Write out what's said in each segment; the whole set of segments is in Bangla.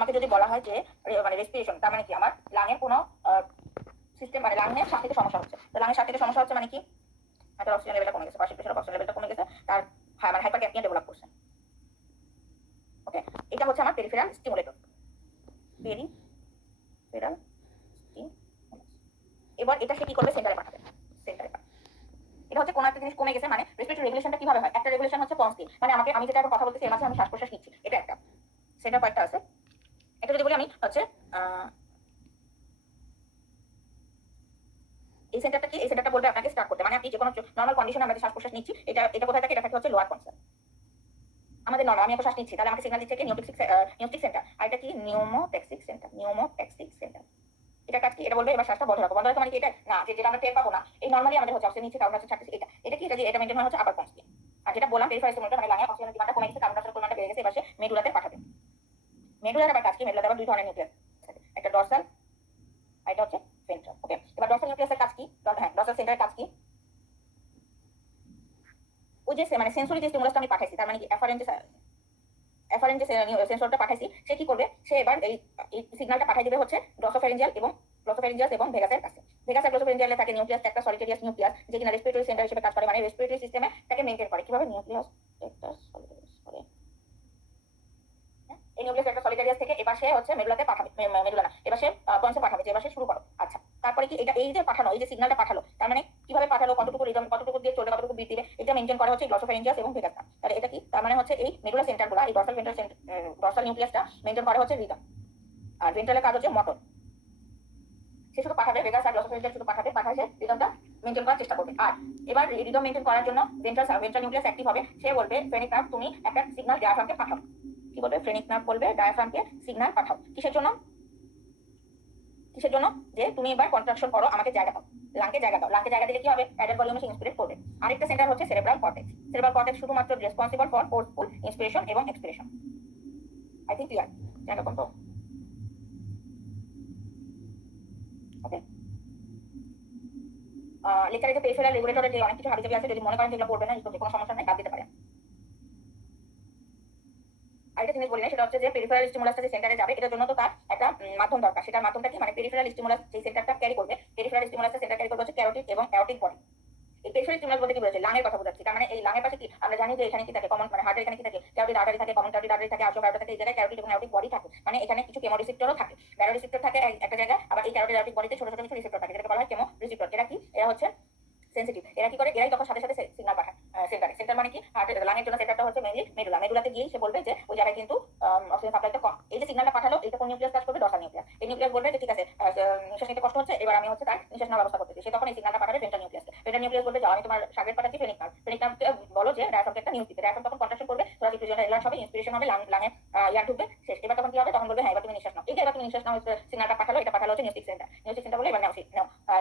আমাকে যদি বলা হয় যে মানে রেসপিরেশন, তার মানে কি আমার লাঙের কোনো সিস্টেম, মানে লাঙের শ্বাসনিতে সমস্যা হচ্ছে। তো লাঙের শ্বাসনিতে সমস্যা হচ্ছে মানে কি, তার অক্সিজেন লেভেলটা কমে গেছে, পার্শ্বিক প্রেশার অক্সিজেন লেভেলটা কমে গেছে, তার মানে হাইপারক্যাপনিয়া ডেভেলপ করছে। ওকে, এটা হচ্ছে আমার পেরিফেরাল স্টিমুলেটর, পেরিফেরাল স্টিমুলাস। এবার এটা সে কি করবে, সেন্টারে পাঠাবে। সেন্টারে এটা হচ্ছে কোন একটা জিনিস কমে গেছে, মানে রেসপিরেটরি রেগুলেশনটা কিভাবে হয়, একটা রেগুলেশন হচ্ছে কনস্ট্যান্ট, মানে আমি যেটা এখন কথা বলতেছি এর মাঝে আমি শ্বাস প্রশ্বাস নিচ্ছি, এটা একটা। সেটা কয়েকটা আছে, এটা যদি বলি আমি হচ্ছে এই সেন্টারটা কি, এই সেন্টারটা বলবে আপনাকে স্টার্ট করতে, মানে আপনি যে কোনো নর্মাল কন্ডিশনে আমরা যে শ্বাস প্রশ্বাস নিচ্ছি, এটা কোথায় থাকে, এটা থাকে হচ্ছে লোয়ার কনসাল। আমাদের নর্মাল আমি এখন শ্বাস নিচ্ছি, তাহলে আমাকে সিগন্যাল দিচ্ছে কি নিউটিক সেন্টার, আর এটা কি নিউমোট্যাক্সিক সেন্টার, নিউমোট্যাক্সিক সেন্টার। এটা কাজ কি, এটা বলবে এবার শ্বাসটা বন্ধ রাখো। বন্ধ রাখো মানে কি, এটা না যেটা আমরা টের পাবো না, এই নরমালি আমাদের হচ্ছে অক্সিজেন নিচ্ছে, কার্বন ডাইঅক্সাইড ছাড়তেছে, এটা কি, এটা মেইনটেইন হয় হচ্ছে আপার কনস্ট্যান্ট। আর যেটা বললাম পেরিফেরাল স্টিমুলেটর, মানে লাঙে অক্সিজেনের ডিমান্ডটা কমে গেছে, কার্বন ডাইঅক্সাইডের পরিমাণটা বেড়ে গেছে, এবার সে মেডুলাতে পাঠাবে। মেডুলার আবার কাজ কি, মেডুলাতে আবার দুই ধরনের নিউক্লিয়াস থাকে, একটা ডরসাল আর এটা হচ্ছে ভেন্ট্রাল। ওকে, এবার ডরসাল নিউক্লিয়াসের কাজ কি, হ্যাঁ ডরসাল সেন্টারের কাজ কি, ওই যে মানে সেন্সরি যে স্টিমুলাসটা আমি পাঠাইছি, তার মানে কি এফারেন্ট যে সেন্সরটা পাঠাইছি, সে কি করবে, সে এবার এই সিগন্যালটা পাঠিয়ে দিবে হচ্ছে গ্লসোফ্যারিঞ্জিয়াল এবং ভেগাসের কাছে। ভেগাস আর গ্লসোফ্যারিঞ্জিয়ালে থাকে নিউক্লিয়াস, একটা সলিটেরিয়াস নিউক্লিয়াস, যে কিনা রেসপিরেটরি সেন্টার হিসেবে কাজ করে, মানে রেসপিরেটরি সিস্টেমে তাকে মেইনটেইন করে। কিভাবে, নিউক্লিয়াস একটা সলিটেরিয়াস করে, এই নিউক্লিয়াস একটা সলিটেরিয়াস থেকে এবার সে হচ্ছে মেডুলাতে পাঠাবে, মেডুলা না, এবার সে পয়েন্টে পাঠাবে, যে এবার সে শুরু করো। আচ্ছা, তারপরে কি এটা, এই যে পাঠানো, এই যে সিগন্যালটা পাঠালো, তার মানে কিভাবে পাঠালো, কতটুকু রিদম, কতটুকু দিয়ে চলবে, কতটুকু বিট দিবে, এটা মেইনটেইন করা হচ্ছে গ্লসোফ্যারিঞ্জিয়াস এবং ভেগাস। তাহলে এটা কি, তার মানে হচ্ছে এই মেডুলা সেন্টারগুলো, এই ডরসাল নিউক্লিয়াসটা মেইনটেইন করা হচ্ছে রিদম, আর ভেন্ট্রালের কাজ হচ্ছে মোটর। সে শুধু পাঠাবে, ভেগাস আর গ্লসোফ্যারিঞ্জিয়াস শুধু পাঠাবে, পাঠায় সে রিদমটা মেইনটেইন করার চেষ্টা করবে। আর এবার রিদম মেইনটেইন করার জন্য ভেন্ট্রাল নিউক্লিয়াস অ্যাক্টিভ হবে, সে বলবে ফ্রেনিক নার্ভ তুমি একটা সিগন্যাল ডায়াফ্রামকে পাঠাও। কি বলবে, ফ্রেনিক নার্ভ বলবে ডায়াফ্রামকে সিগন্যাল পাঠাও, কিসের জন্য, কিসের জন্য, যে তুমি এবার কন্ট্রাকশন করো, আমাকে জায়গা দাও, লাংকে জায়গা দাও। লাংকে জায়গা দিলে কি হবে, অ্যাডেড ভলিউমে ইন্সপিরেট করবে। আরেকটা সেন্টার হচ্ছে সেরেব্রাল কর্টেক্স। সেরেব্রাল কর্টেক্স শুধুমাত্র রেসপন্সিবল ফর ফোর্সফুল ইন্সপিরেশন এবং এক্সপিরেশন। আই থিংক ক্লিয়ার, এরকম তো। ওকে, লেকচারে যে পেরিফেরাল রেগুলেটরের যে অনেক কিছু হাবিজাবি আছে, যদি মনে করেন যেগুলো পড়বে না, যে কোনো সমস্যা নাই, বাদ দিতে পারেন। আরেকটা জিনিস বলি না, সেটা হচ্ছে যে পেরিফেরাল স্টিমুলাসটা যে সেন্টারে যাবে, এটার জন্য তো তার একটা মাধ্যম দরকার। সেটার মাধ্যমটা কি, মানে পেরিফেরাল স্টিমুলাস যে সেন্টারটা ক্যারি করবে, পেরিফেরাল স্টিমুলাসটা সেন্টার ক্যারি করবে হচ্ছে ক্যারোটিড এবং অ্যাওরটিক বডি। এই পেরিফেরাল স্টিমুলাস বলতে কি বোঝাচ্ছে, লাঙের কথা বোঝাচ্ছি। তার মানে এই লাঙের পাশে কি, আমরা জানি যে এখানে কি থাকে, কমন মানে হার্টের এখানে কি থাকে, ক্যারোটিড আর্টারি থাকে, কমন ক্যারোটিড আর্টারি থাকে, আর্টারি থাকে, এই জায়গায় ক্যারোটিড এবং অ্যাওরটিক বডি থাকে। মানে এখানে কিছু কেমো রিসেপ্টরও থাকে, ব্যারো রিসেপ্টর থাকে একটা জায়গায়, আবার এই ক্যারোটিড অ্যাওরটিক বডিতে ছোট ছোট কিছু রিসেপ্টর থাকে, যেটাকে বলা হয় কেমো রিসেপ্টর। এরা কি, এরা হচ্ছে সেনসিটিভ। এরা কি করে, এরাই তখন সাথে সাথে সিগন্যাল পাঠায় সেন্টারে। সেন্টার মানে কি, হার্টের লাঙের জন্য সেন্টারটা হচ্ছে মেইনলি মেডুলা। মেডুলাতে গিয়ে সে বলবে যে ওই জায়গায় কিন্তু অক্সিজেন সাপ্লাইটা কম। এই যে সিগন্যালটা পাঠালো, এটা কোন নিউক্লিয়াস কাজ করবে, ডরসাল নিউক্লিয়াস। এই নিউক্লিয়াস বলবে যে ঠিক আছে, নিঃশ্বাস নিতে কষ্ট হচ্ছে, এবার আমি হচ্ছে তার নিঃশ্বাস নেওয়ার ব্যবস্থা করতেছি। সে তখন এই সিগন্যালটা পাঠাবে ভেন্ট্রাল নিউক্লিয়াসকে। ভেন্ট্রাল নিউক্লিয়াস বলবে যাও, আমি তোমার সাগরেট পাঠাচ্ছি ফ্রেনিক নার্ভ। ফ্রেনিক নার্ভকে বলো যে ডায়াফ্রামকে একটা নিউজ দিতে। ডায়াফ্রাম তখন কন্ট্রাকশন করবে, থোরাসিক রিজিয়নে রিল্যাক্স হবে, ইন্সপিরেশন হবে, লাঙে ইয়ার ঢুকবে, শেষ। এবার তখন কি হবে, তখন বলবে হ্যাঁ এবার তুমি নিঃশ্বাস নাও। এই যে এবার তুমি নিঃশ্বাস নাও, সিগন্যালটা পাঠালো, এটা পাঠালো হচ্ছে নিউক্লিক সেন্টার। নিউক্লিক সেন্টার বলে এবার নাও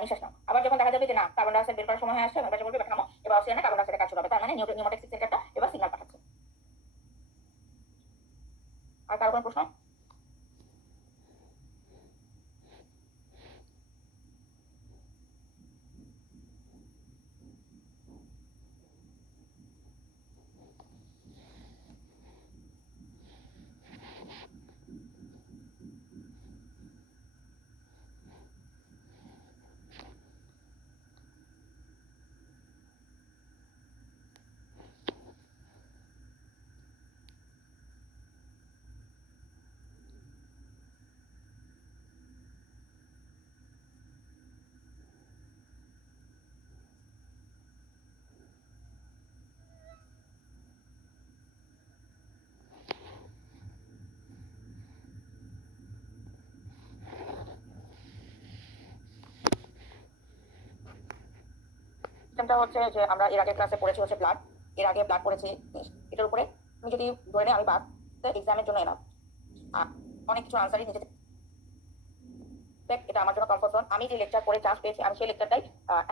নিঃশ্বাস নাও। আবার যখন দেখা যাবে যে না, কার্বন ডাইঅক্সাইড বের করার সময় হয়ে আসছে, এবার বলবে এবার নামো, এবার অক্সিজেনে কার্বন ডাইঅক্সাইডের কাজ শুরু হবে। তার মানে নিউমোট্যাক্সিক সেন্টারটা এবার সিগন্যাল পাঠাচ্ছে। আর কারো কোনো প্রশ্ন? সিস্টেমটা হচ্ছে যে আমরা এর আগের ক্লাসে পড়েছি হচ্ছে ব্লাড। এর আগে ব্লাড পড়েছি, এটার উপরে আমি যদি ধরে নিই আমি বাদ এক্সামের জন্য এলাম, অনেক কিছু আনসারই নিজে, এটা আমার জন্য কমফোর্ট জোন। আমি যে লেকচার করে চান্স পেয়েছি, আমি সেই লেকচারটাই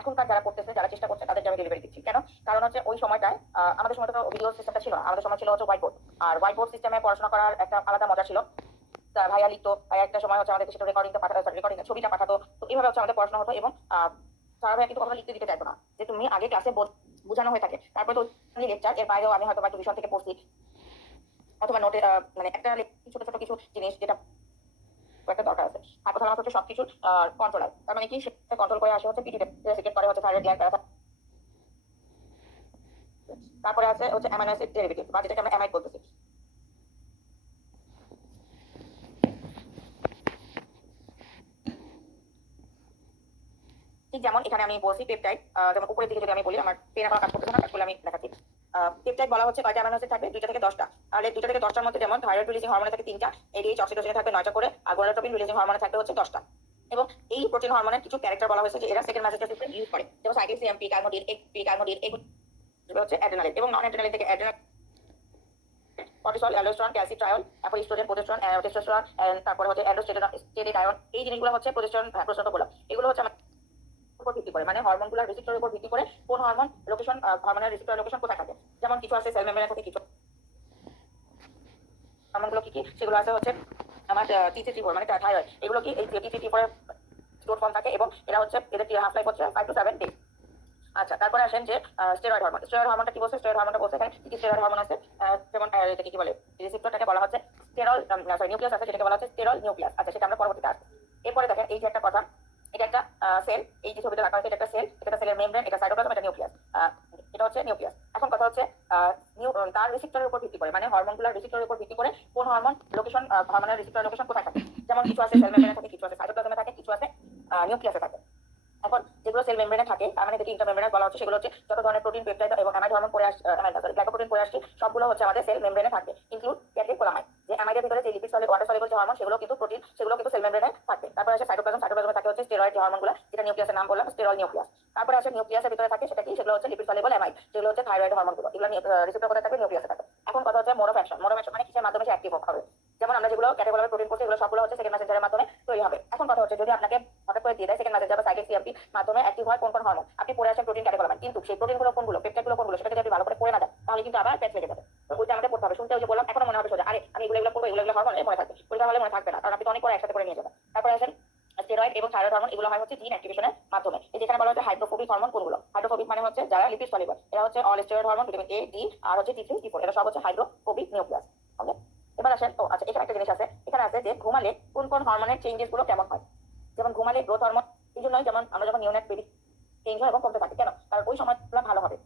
এখনকার যারা করতেছে, যারা চেষ্টা করছে, তাদেরকে আমি ডেলিভারি দিচ্ছি। কেন, কারণ হচ্ছে ওই সময়টায় আমাদের সময় তো ভিডিও সিস্টেমটা ছিল না, আমাদের সময় ছিল হচ্ছে হোয়াইট বোর্ড। আর হোয়াইট বোর্ড সিস্টেমে পড়াশোনা করার একটা আলাদা মজা ছিল। ভাইয়া লিখতো, ভাইয়া একটা সময় হচ্ছে আমাদেরকে সেটা রেকর্ডিংটা পাঠাতো, রেকর্ডিং ছবিটা পাঠাতো। তো এইভাবে হচ্ছে আমাদের পড়াশোনা হতো। এবং স্যার ভাইয়া কিন্তু কখনো লিখতে দিতে চাইতো না, যে তুমি আগে ক্লাসে বোঝানো হয়ে থাকে, তারপরে তো লেকচার। এর বাইরেও আমি হয়তো একটু বিষয় থেকে পড়ছি, অথবা নোটে মানে একটা ছোট ছোট কিছু জিনিস যেটা একটা দরকার আছে। হাইপোথ্যালামাস হচ্ছে সবকিছুর কন্ট্রোলার, তার মানে কি সেটা কন্ট্রোল করে আসে হচ্ছে পিটিতে, সিক্রেট করে হচ্ছে থাইরয়েড গ্ল্যান্ড। তারপরে আছে হচ্ছে অ্যামাইনো অ্যাসিড ডেরিভেটিভ বা যেটাকে আমরা অ্যামাইড বলতেছি। ঠিক যেমন এখানে আমি বলছি পেপটাইড, যেমন উপরের দিকে যদি আমি বলি, আমার পেন এখন কাজ করতেছে না, কাজ করলে আমি দেখাচ্ছি। পেপটাইড বলা হচ্ছে কয়টা অ্যামাইনো অ্যাসিড থাকবে, 2টা থেকে 10টা। তাহলে 2টা থেকে 10টার মধ্যে যেমন থাইরয়েড রিলিজিং হরমোনে থাকে 3টা, এডিএইচ অক্সিটোসিনে থাকবে 9টা করে, আর গোনাডোট্রপিন রিলিজিং হরমোনে থাকবে হচ্ছে 10টা। এবং এই প্রোটিন হরমোনের কিছু ক্যারেক্টার বলা হয়েছে যে এরা সেকেন্ড মেসেঞ্জার সিস্টেম ইউজ করে, যেমন সাইক্লিক সিএমপি, কার্বোডিল, এপি, কার্বোডিল, এগুলো হচ্ছে অ্যাড্রেনালিন। এবং নন অ্যাড্রেনালিন থেকে অ্যাড্রেনালিন, কর্টিসল, অ্যালডোস্টেরন, ক্যালসিট্রায়োল, তারপর ইস্ট্রোজেন, প্রোজেস্টেরন, টেস্টোস্টেরন, তারপরে হচ্ছে অ্যান্ডোস্টেরন, এই জিনিসগুলো হচ্ছে প্রোজেস্টেরন, প্রস্তুত করলাম। এগুলো হচ্ছে উপর ভিত্তি করে, মানে হরমোনগুলোর রিসেপ্টরের উপর ভিত্তি করে কোন হরমোন লোকেশন, হরমোনের রিসেপ্টর লোকেশন কোথায় থাকে। যেমন কিছু আছে সেল মেমব্রেনে থাকে, কিছু হরমোনগুলো কি কি সেগুলো আছে হচ্ছে আমার টি3, মানে থাইরয়েড। এগুলো কি এই টি3 স্টোর ফর্ম থাকে এবং এরা হচ্ছে এদের হাফ লাইফ হচ্ছে 5 to 7 ডেজ। আচ্ছা, তারপরে আসেন যে স্টেরয়েড হরমোন। স্টেরয়েড হরমোনটা কি বলছে, স্টেরয়েড হরমোনটা বলছে এখানে কি স্টেরয়েড হরমোন আছে, যেমন এটা কি বলে, রিসেপ্টরটাকে বলা হচ্ছে স্টেরল, সরি নিউক্লিয়াস আছে যেটাকে বলা হচ্ছে স্টেরল নিউক্লিয়াস। আচ্ছা, সেটা আমরা পরবর্তীতে আসবো। এরপরে দেখেন এই যে একটা কথা, এটা একটা সেল, এই যে ছবিতে রাখা হয়েছে, এটা একটা সেল, এটা সেলের মেমব্রেন, এটা সাইটোপ্লাজম, এটা নিউক্লিয়াস, এটা হচ্ছে নিউক্লিয়াস। এখন কথা হচ্ছে তার রিসেপ্টরের উপর ভিত্তি করে, মানে হরমোনগুলোর রিসেপ্টরের উপর ভিত্তি করে কোন হরমোন লোকেশন, হরমোনের রিসেপ্টর লোকেশন কোথায় থাকে। যেমন কিছু আছে সেল মেমব্রেনে থাকে, কিছু আছে সাইটোপ্লাজমে থাকে, কিছু আছে নিউক্লিয়াসে থাকে। এখন যেগুলো সেল মেমব্রেনে থাকে, তার মানে যেটি ইন্টারমেমব্রেনাস বলা হচ্ছে, সেগুলো হচ্ছে যত ধরনের প্রোটিন, পেপটাইড এবং অ্যামাইড হরমোন পড়ে আসছে, গ্লাইকোপ্রোটিন পড়ে আসছে, সবগুলো হচ্ছে আমাদের সেল মেমব্রেনে থাকে, ইনক্লুড ক্যাটেকোলামাইড। যে অ্যামাইডের ভিতরে যে লিপিড সলিড, ওয়াটার সলিবল যে হরমোন, সেগুলো কিন্তু প্রোটিন, সেগুলো কিন্তু সেল মেমব্রেনে থাকে। তারপরে আছে সাইটোপ্লাজম, সাইটোপ্লাজমে থাকে হচ্ছে স্টেরয়েড যে হরমোনগুলো, যেটা নিউক্লিয়াসের নাম বললাম স্টেরল নিউক্লিয়াস। তারপরে আছে নিউক্লিয়াসের ভিতরে থাকে, সেটা কি, সেগুলো হচ্ছে লিপিড সলিবল অ্যামাইড, যেগুলো হচ্ছে থাইরয়েড হরমোনগুলো, এগুলো রিসেপ্টর কোথায় থাকবে, নিউক্লিয়াসে থাকে। এখন কথা হচ্ছে mode of action. Mode of action মানে কিসের মাধ্যমে সে অ্যাক্টিভ হবে। যেমন আমরা যেগুলো ক্যাটেগোলার প্রোটিন করছি, এগুলো সবগুলো হচ্ছে সেকেন্ড মেসেঞ্জারের মাধ্যমে তৈরি হবে। এখন কথা হচ্ছে যদি আপনাকে হঠাৎ করে দিয়ে দেয় সেকেন্ড মেসেঞ্জার বা সাইক্লিক সিএমপি মাধ্যমে অ্যাক্টিভ হয় কোন কোন হরমোন, আপনি পড়ে আসেন প্রোটিন ক্যাটেগোলামাইন, কিন্তু সেই প্রোটিনগুলো কোনগুলো, পেপটাইডগুলো কোনগুলো, সেটা যদি আপনি ভালো করে পড়ে না দেন, তাহলে কিন্তু আবার প্যাচ লেগে যাবে। তো ওইটা আমাদের পড়তে হবে। শুনতে ওই যে বললাম, এখনো মনে হবে সোজা, আরে আমি এগুলো পড়বো, এগুলো হরমোন মনে থাকবে, পরীক্ষা হলে মনে থাকবে না, কারণ আপনি তো অনেক করে একসাথে করে নিয়ে যাবেন। তারপরে আসেন স্টেরয়েড এবং থাইরয়েড হরমোন, এগুলো হয় হচ্ছে জিন অ্যাক্টিভেশনের মাধ্যমে। এই যেখানে বলা হচ্ছে হাইড্রোফোবিক হরমোন কোনগুলো, হাইড্রোফোবিক মানে হচ্ছে যারা লিপিড সলিবল, এরা হচ্ছে all steroid hormone, vitamin A, D, আর হচ্ছে টি3, টি4, এরা সব হচ্ছে হাইড্রোফোবিক নিউক্লিয়াস। ওকে, এবার আসেন, ও আচ্ছা, এখানে একটা জিনিস আছে, এখানে আছে যে ঘুমালে কোন কোন হরমোনের চেঞ্জেস গুলো কেমন হয়। যেমন ঘুমালে গ্রোথ হরমোন, এই জন্যই যেমন আমরা যখন নিউনেট বেবি চেঞ্জ হয় এবং কমতে থাকে, কেন, কারণ ওই সময়গুলো ভালো হবে,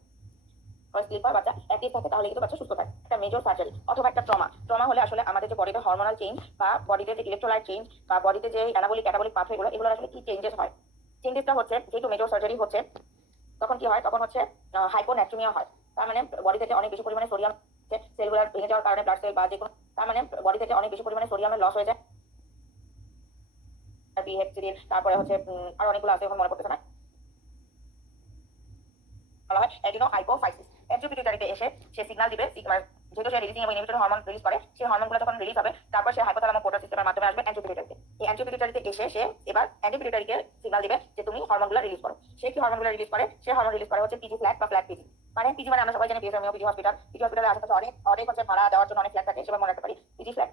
স্লিপ হয়, বাচ্চা অ্যাক্টিভ থাকে, তাহলে কিন্তু বাচ্চা সুস্থ থাকে। একটা মেজর সার্জারি অথবা একটা ট্রমা হলে আসলে আমাদের যে বডিতে হরমোনাল চেঞ্জ বা বডিতে যে ইলেকট্রোলাইট চেঞ্জ বা বডিতে যে অ্যানাবলিক ক্যাটাবলিক পাথওয়েগুলো, এগুলো আসলে কি চেঞ্জেস হয়। চেঞ্জেসটা হচ্ছে যেহেতু মেজর সার্জারি হচ্ছে, তখন কি হয়, তখন হচ্ছে হাইপোন্যাট্রিমিয়া হয়। তার মানে বডি থেকে অনেক বেশি পরিমাণে সোডিয়াম, সেলগুলো ভেঙে যাওয়ার কারণে ব্লাড সেল বা যে কোনো, তার মানে বডি থেকে অনেক বেশি পরিমাণে সোডিয়ামের লস হয়ে যায়, বিহেপসিডিন, তারপরে হচ্ছে আর অনেকগুলো আছে, এখন মনে পড়তেছে না, বলা হয় অ্যাডিনো হাইপোফাইসিস। অ্যান্টিপিটিউটারিতে এসে সে সিগন্যাল দিবে, যেহেতু সে রিলিজিং এবং ইনহিবিটর হরমোন রিলিজ করে, সেই হরমোনগুলো যখন রিলিজ হবে, তারপর সে হাইপোথ্যালামাস পোর্টাল সিস্টেমের মাধ্যমে আসবে অ্যান্টিপিটিউটারিতে। এই অ্যান্টিপিটিউটারিতে এসে সে এবার অ্যান্টিপিটিউটারিকে সিগন্যাল দিবে যে তুমি হরমোনগুলো রিলিজ করো। সে কি হরমোনগুলো রিলিজ করে, সে হরমোন রিলিজ করে হচ্ছে পিজি ফ্ল্যাট বা ফ্ল্যাট পিজি। মানে পিজি মানে আমরা সবাই জানি বিএসএমইও পিজি হসপিটাল, পিজি হসপিটালে আশেপাশে অনেক অনেক হচ্ছে ভাড়া দেওয়ার জন্য অনেক ফ্ল্যাট থাকে, সেবার মনে রাখতে পারি পিজি ফ্ল্যাট।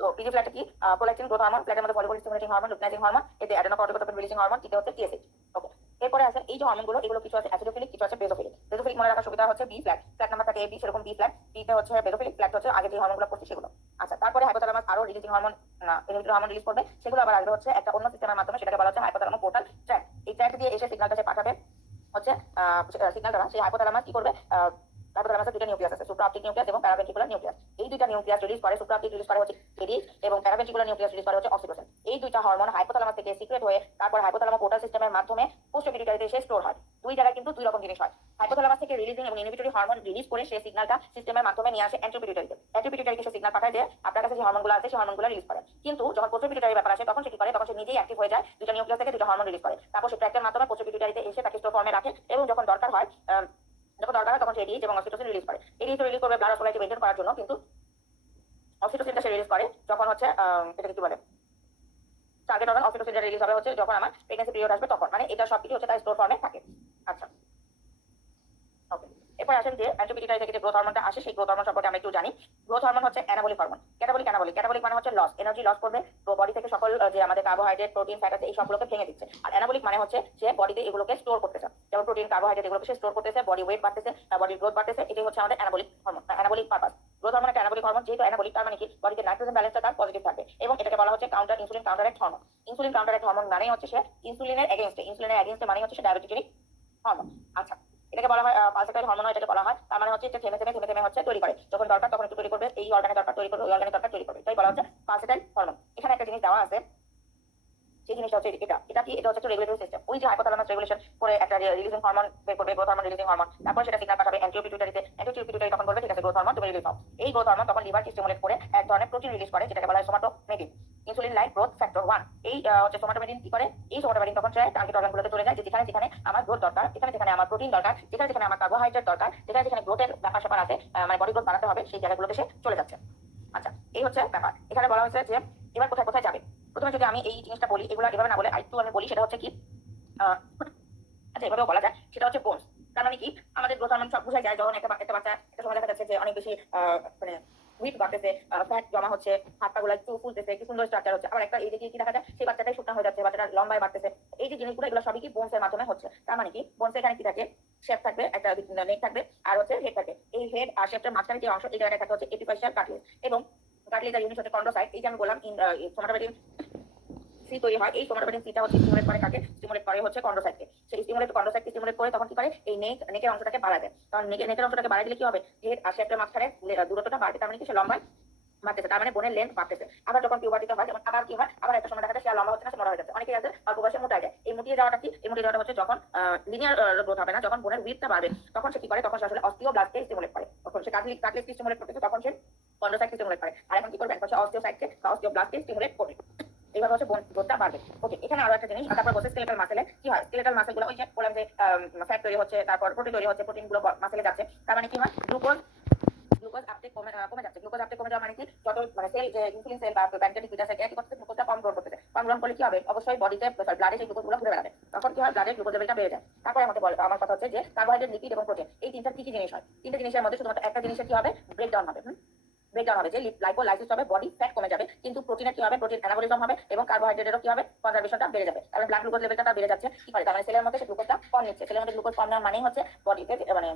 তো পিজি ফ্ল্যাট কি, প্রোল্যাকটিন গ্রোথ হরমোন, ফ্ল্যাটের মধ্যে volleyball stimulating hormone, luteinising hormone, এতে অ্যাডেনোকর্টিকোট্রপিন রিলিজিং হরমোন, তিতে হচ্ছে টিএসএইচ। ওকে, এরপরে আসেন এই যে হরমোনগুলো, এগুলো কিছু আছে অ্যাসিডোফিলিক, কিছু আছে বেসোফিলিক। বেসোফিলিক মনে রাখার সুবিধা হচ্ছে বি ফ্ল্যাট, ফ্ল্যাট নাম্বার থাকে এ বি, সেরকম বি ফ্ল্যাট, বিতে হচ্ছে বেসোফিলিক, ফ্ল্যাট হচ্ছে আগে যে হরমোনগুলো পড়ছে সেগুলো। আচ্ছা, তারপরে হাইপোথ্যালামাস আরো releasing hormone, inhibitor hormone release করবে, সেগুলো আবার আসবে হচ্ছে একটা অন্য সিস্টেমের মাধ্যমে, সেটাকে বলা হচ্ছে হাইপোথ্যালামাস পোর্টাল ট্র্যাক্ট। এই ট্র্যাক্ট দিয়ে এসে সিগন্যালটা সে পাঠাবে হচ্ছে সিগন্যালটা সেই হাইপোথ্যালামাস কি করবে, হাইপোথ্যালামাসের দুটো নিউক্লিয়াস আছে, সুপ্রাঅপটিক নিউক্লিয়াস এবং প্যারাভেন্ট্রিকুলার নিউক্লিয়াস। এই দুইটা নিউক্লিয়াস রিলিজ করে, সুপ্রাঅপটিক রিলিজ করে হচ্ছে এডিএইচ এবং প্যারাভেন্ট্রিকুলার নিউক্লিয়াস রিলিজ করে হচ্ছে অক্সিটোসিন। এই দুইটা হরমোন হাইপোথ্যালামাস থেকে সিক্রেট হয়ে তারপর হাইপোথ্যালামাস পোর্টাল সিস্টেমের মাধ্যমে পোস্টোপিটুইটারিতে এসে স্টোর হয়। দুই জায়গায় কিন্তু দুই রকম জিনিস হয়। হাইপোথ্যালামাস থেকে রিলিজিং এবং ইনহিবিটরি হরমোন রিলিজ করে সেই সিগন্যালটা সিস্টেমের মাধ্যমে নিয়ে আসে অ্যান্টিপিটুইটারিতে। অ্যান্টিপিটুইটারিকে সে সিগন্যাল পাঠায় যে আপনার কাছে যে হরমোনগুলো আছে সেই হরমোনগুলো রিলিজ করে। কিন্তু যখন পোস্টোপিটুইটারি ব্যাপার আসে, তখন সে কি করে, তখন সে নিজেই অ্যাক্টিভ হয়ে যায়, দুইটা নিউক্লিয়াস থেকে দুইটা হরমোন রিলিজ করে, তারপর সে ট্র্যাক্টের মাধ্যমে পোস্টোপিটুইটারিতে এসে তাকে স্টোর ফর্মে রাখে এবং যখন দরকার হয় তখন সে এডিএইচ এবং অক্সিটোসিন রিলিজ করে। এডিএইচ রিলিজ করবে ব্লাড অক্সিজেন মেইনটেইন করার জন্য, কিন্তু অক্সিটোসিনটা সে রিলিজ করে যখন হচ্ছে এটা কি বলে, টার্গেট অর্গান অক্সিটোসিনটা রিলিজ হবে হচ্ছে যখন আমার প্রেগন্যান্সি পিরিয়ড আসবে তখন, মানে এটা সবকিছু হচ্ছে তার স্টোর ফর্মে থাকে। আচ্ছা, ওকে, এরপর আসেন যে অ্যান্টিপিটিউটারি থেকে যে গ্রোথ হরমোনটা আসে, সেই গ্রোথ হরমোন সম্পর্কে আমরা একটু জানি। গ্রোথ হরমোন হচ্ছে অ্যানাবলিক হরমোন। ক্যাটাবলিক মানে হচ্ছে লস, এনার্জি লস করবে, তো বডি থেকে সকল যে আমাদের কার্বোহাইড্রেট, প্রোটিন, ফ্যাট আছে এই সবগুলোকে ভেঙে দিচ্ছে। আর অ্যানাবলিক মানে হচ্ছে যে বডিতে এগুলোকে স্টোর করতেছে, যেমন প্রোটিন, কার্বোহাইড্রেট এগুলোকে স্টোর করতেছে, বডি ওয়েট বাড়তেছে, বডির গ্রোথ বাড়তেছে। এটাই হচ্ছে আমাদের anabolic hormone, anabolic purpose. Growth hormone একটা অ্যানাবলিক হরমোন, যেহেতু অ্যানাবলিক তার মানে কি বডিতে নাইট্রোজেন ব্যালেন্সটা তার পজিটিভ থাকবে, এবং এটাকে বলা হচ্ছে counter insulin counteract hormone. Insulin counteract hormone মানে হচ্ছে সে ইনসুলিনের এগেইনস্টে মানে হচ্ছে সে ডায়াবেটিক হরমোন। আচ্ছা, এটাকে বলা হয় পালসেটাইল হরমোন, এটাকে বলা হয়। তার মানে হচ্ছে যে থেমে থেমে হচ্ছে তৈরি করে, যখন দরকার তখন একটু তৈরি করবে, এই অর্গানে দরকার তৈরি করবে, ওই অর্গানে দরকার তৈরি করবে, এটাই বলা হচ্ছে পালসেটাইল হরমোন। এখানে একটা জিনিস দেওয়া আছে, সেই জিনিসটা হচ্ছে এটা কি, এটা হচ্ছে একটা রেগুলেটরি সিস্টেম। ওই যে হাইপোথ্যালামাস রেগুলেশন করে একটা রিলিজিং হরমোন বের করবে, গ্রোথ হরমোন, রিলিজিং হরমোন, তারপর সেটা সিগন্যাল পাঠাবে অ্যান্টিপিটিউটারিতে। অ্যান্টিপিটিউটারি তখন বলবে ঠিক আছে গ্রোথ হরমোন তুমি রিলিজ দাও। এই গ্রোথ হরমোন তখন লিভারকে স্টিমুলেট করে এক ধরনের প্রোটিন রিলিজ করে, যেটাকে বলা হয় সোমাটোমেটিন, ইনসুলিন লাইক গ্রোথ ফ্যাক্টর 1। এই হচ্ছে সোমাটোমেটিন কি করে, এই সোমাটোমেটিন তখন সে টার্গেট অর্গানগুলোতে চলে যায়, যে যেখানে যেখানে আমার গ্রোথ দরকার, যেখানে যেখানে আমার প্রোটিন দরকার, যেখানে যেখানে আমার কার্বোহাইড্রেট দরকার, যেখানে যেখানে গ্রোথের ব্যাপার স্যাপার আছে, মানে বডি গ্রোথ বাড়াতে হবে, সেই জায়গাগুলোতে সে চলে যাচ্ছে। আচ্ছা, এই হচ্ছে ব্যাপার। এখানে বলা হয়েছে যে এবার কোথায় কোথায় যাবে। প্রথমে যদি আমি এই জিনিসটা বলি, এগুলো এভাবে না বলে আরেকটু আমি বলি, সেটা হচ্ছে কি আচ্ছা এভাবেও বলা যায়, সেটা হচ্ছে বোনস। তার মানে কি, আমাদের গ্রোথ হরমোন সব বোঝাই যায় যখন একটা বাচ্চা একটা সময় দেখা যাচ্ছে যে অনেক বেশি মানে উইট বাড়তেছে, ফ্যাট জমা হচ্ছে, হাত পা গুলা একটু ফুলতেছে, কি সুন্দর স্ট্রাকচার হচ্ছে। আবার একটা এই যে কি দেখা যায়, সেই বাচ্চাটাই শুকনা হয়ে যাচ্ছে, বাচ্চাটা লম্বায় বাড়তেছে। এই যে জিনিসগুলো এগুলো সবই কি বোনসের মাধ্যমে হচ্ছে। তার মানে কি, বোনসে এখানে কি থাকে, শেপ থাকবে, একটা নেক থাকবে, আর হচ্ছে হেড থাকবে। এই হেড আর শেপটার মাঝখানে যে অংশ, এই জায়গাটা থাকে হচ্ছে এপিফাইশিয়াল কার্টিলেজ, এবং কার্টিলেজের ইউনিট হচ্ছে কন্ড্রোসাইট। এই যে আমি বললাম সোমাটোমেটিন সি তৈরি হয়, এই সোমাটোমেটিন সিটা হচ্ছে স্টিমুলেট করে কাকে, স্টিমুলেট করে হচ্ছে কন্ড্রোসাইটকে। সেই কন্ড্রোসাইটকে স্টিমুলেট করে তখন কি করে, এই নেকের অংশটাকে বাড়ায় দেয়। তখন নেকের অংশটাকে বাড়ায় দিলে কি হবে, হেড আর শেপটার মাঝখানে দূরত্বটা বাড়বে, তার মানে কি সে লম্বায় বাড়তেছে, তার মানে বোনের লেন্থ বাড়তেছে। আবার যখন পিউবার্টিতে হয়, যেমন আবার কি হয়, আবার একটা সময় দেখা যায় সে আর লম্বা হচ্ছে না, সে মোটা হয়ে যাচ্ছে। অনেকেই আছে অল্প বয়সে মোটা যায়। এই মুটিয়ে যাওয়াটা কি, এই মুটিয়ে যাওয়াটা হচ্ছে যখন লিনিয়ার গ্রোথ হবে না, যখন বোনের উইডথটা বাড়বে, তখন সে কি করে, তখন সে আসলে অস্টিওব্লাস্টকে স্টিমুলেট করে। তখন সে কার্টিলেজকে স্টিমুলেট করতেছে, তখন সে কন্ড্রোসাইটকে স্টিমুলেট করে। আর এখন কি করবে, এখন সে অস্টিওসাইটকে বা অস্টিওব্লাস্টকে স্টিমুলেট করবে। এইভাবে হচ্ছে বোন গ্রোথটা বাড়বে। ওকে, এখানে আরো একটা জিনিস, তারপর বলছে স্কেলেটাল মাসেলে কি হয়, স্কেলেটাল মাসেল গুলো ওই যে বললাম যে ফ্যাট তৈরি হচ্ছে, তারপর প্রোটিন তৈরি হচ্ছে, প্রোটিন গুলো মাসেলে যাচ্ছে। তার মানে কি হয়, গ্লুকোজ আপটেক কমে যাচ্ছে। গ্লুকোজ আপটেক কমে যাওয়া মানে কি, যত মানে সেল যে ইনসুলিন সেল বা প্যানক্রিয়াটিক বিটা সেল কি করতে, গ্লুকোজটা কম গ্রহণ করতেছে। কম গ্রহণ করলে কি হবে, অবশ্যই বডিতে ব্লাডে সেই গ্লুকোজগুলো ঘুরে বেড়াবে, তখন কি হয়, ব্লাডের গ্লুকোজ লেভেলটা বেড়ে যায়। তারপরে আমাকে বলে, আমার কথা হচ্ছে যে কার্বোহাইড্রেট, লিপিড এবং প্রোটিন, এই তিনটা কি কি জিনিস হয়। তিনটা জিনিসের মধ্যে শুধুমাত্র একটা জিনিসের কি হবে, ব্রেকডাউন হবে। ব্রেকডাউন হবে, যে লাইপোলাইসিস হবে, বডি ফ্যাট কমে যাবে, কিন্তু প্রোটিনের কি হবে, প্রোটিন অ্যানাবলিজম হবে, এবং কার্বোহাইড্রেটেরও কি হবে, কনজারভেশনটা বেড়ে যাবে। তাহলে ব্লাড গ্লুকোজ লেভেলটা বেড়ে যাচ্ছে, কি করে, তার মানে সেলের মধ্যে সে গ্লুকোজটা কম নিচ্ছে। সেলের মধ্যে গ্লুকোজ কম নেওয়ার মানেই হচ্ছে বডিতে মানে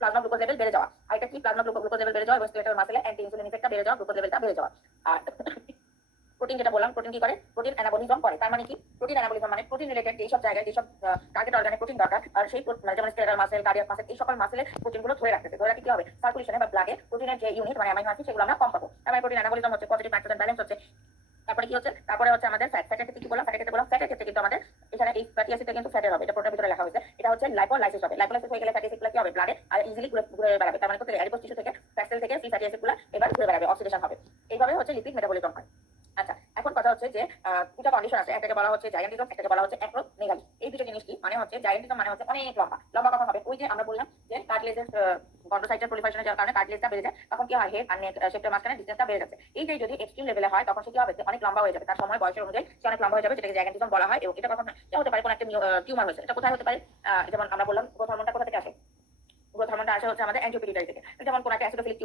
প্লাজমা গ্লুকোজ লেভেল বেড়ে যাওয়া। আর এটা কি, প্লাজমা গ্লুকোজ লেভেল বেড়ে যাওয়া এবং স্কেলেটাল মাসেলে অ্যান্টি ইনসুলিন ইফেক্টটা বেড়ে যাওয়া, গ্লুকোজ লেভেলটা বেড়ে যাওয়া। আর প্রোটিন যেটা বললাম, প্রোটিন কি করে, প্রোটিন অ্যানাবলিজম করে। তার মানে কি, প্রোটিন অ্যানাবলিজম মানে প্রোটিন রিলেটেড যেসব জায়গায় যেসব টার্গেট অর্গানে প্রোটিন দরকার, আর সেই মানে যেমন স্কেলেটাল মাসেল, কার্ডিয়াক মাসেল, এই সকল মাসেলের প্রোটিনগুলো ধরে রাখতেছে। ধরে রাখতে কি হবে, সার্কুলেশনে বা ব্লাডে প্রোটিনের যে ইউনিট মানে অ্যামাইনো অ্যাসিড, সেগুলো আমরা কম পাবো। তার মানে প্রোটিন অ্যানাবলিজম হচ্ছে, পজিটিভ নাইট্রোজেন ব্যালেন্স হচ্ছে। তারপরে কি হচ্ছে, তারপরে হচ্ছে আমাদের ফ্যাটের ক্ষেত্রে কি বললাম, ফ্যাটের ক্ষেত্রে কিন্তু আমাদের এখানে এই ফ্যাটি অ্যাসিডটা কিন্তু ফ্যাটের হবে, এটা প্রোটিনের ভিতরে লেখা হয়েছে। এটা হচ্ছে লাইপোলাইসিস হবে। লাইপোলাইসিস হয়ে গেলে ফ্যাটি অ্যাসিডগুলো কি হবে, ব্লাডে আর ইজিলি ঘুরে বেড়াবে। তার মানে কোথায়, অ্যাডিপোজ টিস্যু থেকে, ফ্যাট সেল থেকে ফ্রি ফ্যাটি অ্যাসিডগুলো এবার ঘুরে বেড়াবে, অক্সিডেশন হবে। এইভাবে হচ্ছে লিপিড মেটাবলিজম হয়। আচ্ছা, এখন কথা হচ্ছে যে দুটা কন্ডিশন আছে, একটাকে বলা হচ্ছে জায়ান্টিজম, একটাকে বলা হচ্ছে অ্যাক্রোমেগালি। এই দুটো জিনিস কি, মানে হচ্ছে জায়ান্টিজম মানে হচ্ছে অনেক লম্বা। লম্বা কখন হবে, ওই যে আমরা বললাম যে কার্টিলেজের কন্ড্রোসাইটের প্রলিফারেশনের কারণে কার্টিলেজটা বেড়ে যায়, তখন কি হয়, হেড আর নেক শেপটার মাঝখানে ডিসটেন্সটা বেড়ে যাচ্ছে। এই যে যদি এক্সট্রিম লেভেলে হয়, তখন সে কি হবে, অনেক লম্বা হয়ে যাবে, তার সময় বয়সের অনুযায়ী সে অনেক লম্বা হয়ে যাবে, যেটাকে জায়ান্টিজম বলা হয়। এবং এটা কখন হতে পারে, কোন একটা টিউমার হয়েছে, এটা কোথায় হতে পারে, যেমন আমরা বললাম গ্রোথ হরমোনটা কোথা থেকে আসে, গ্রোথ হরমোনটা আসে হচ্ছে আমাদের অ্যান্টিপিটিউটারি থেকে। যেমন কোন একটা অ্যাসিডোফিলিক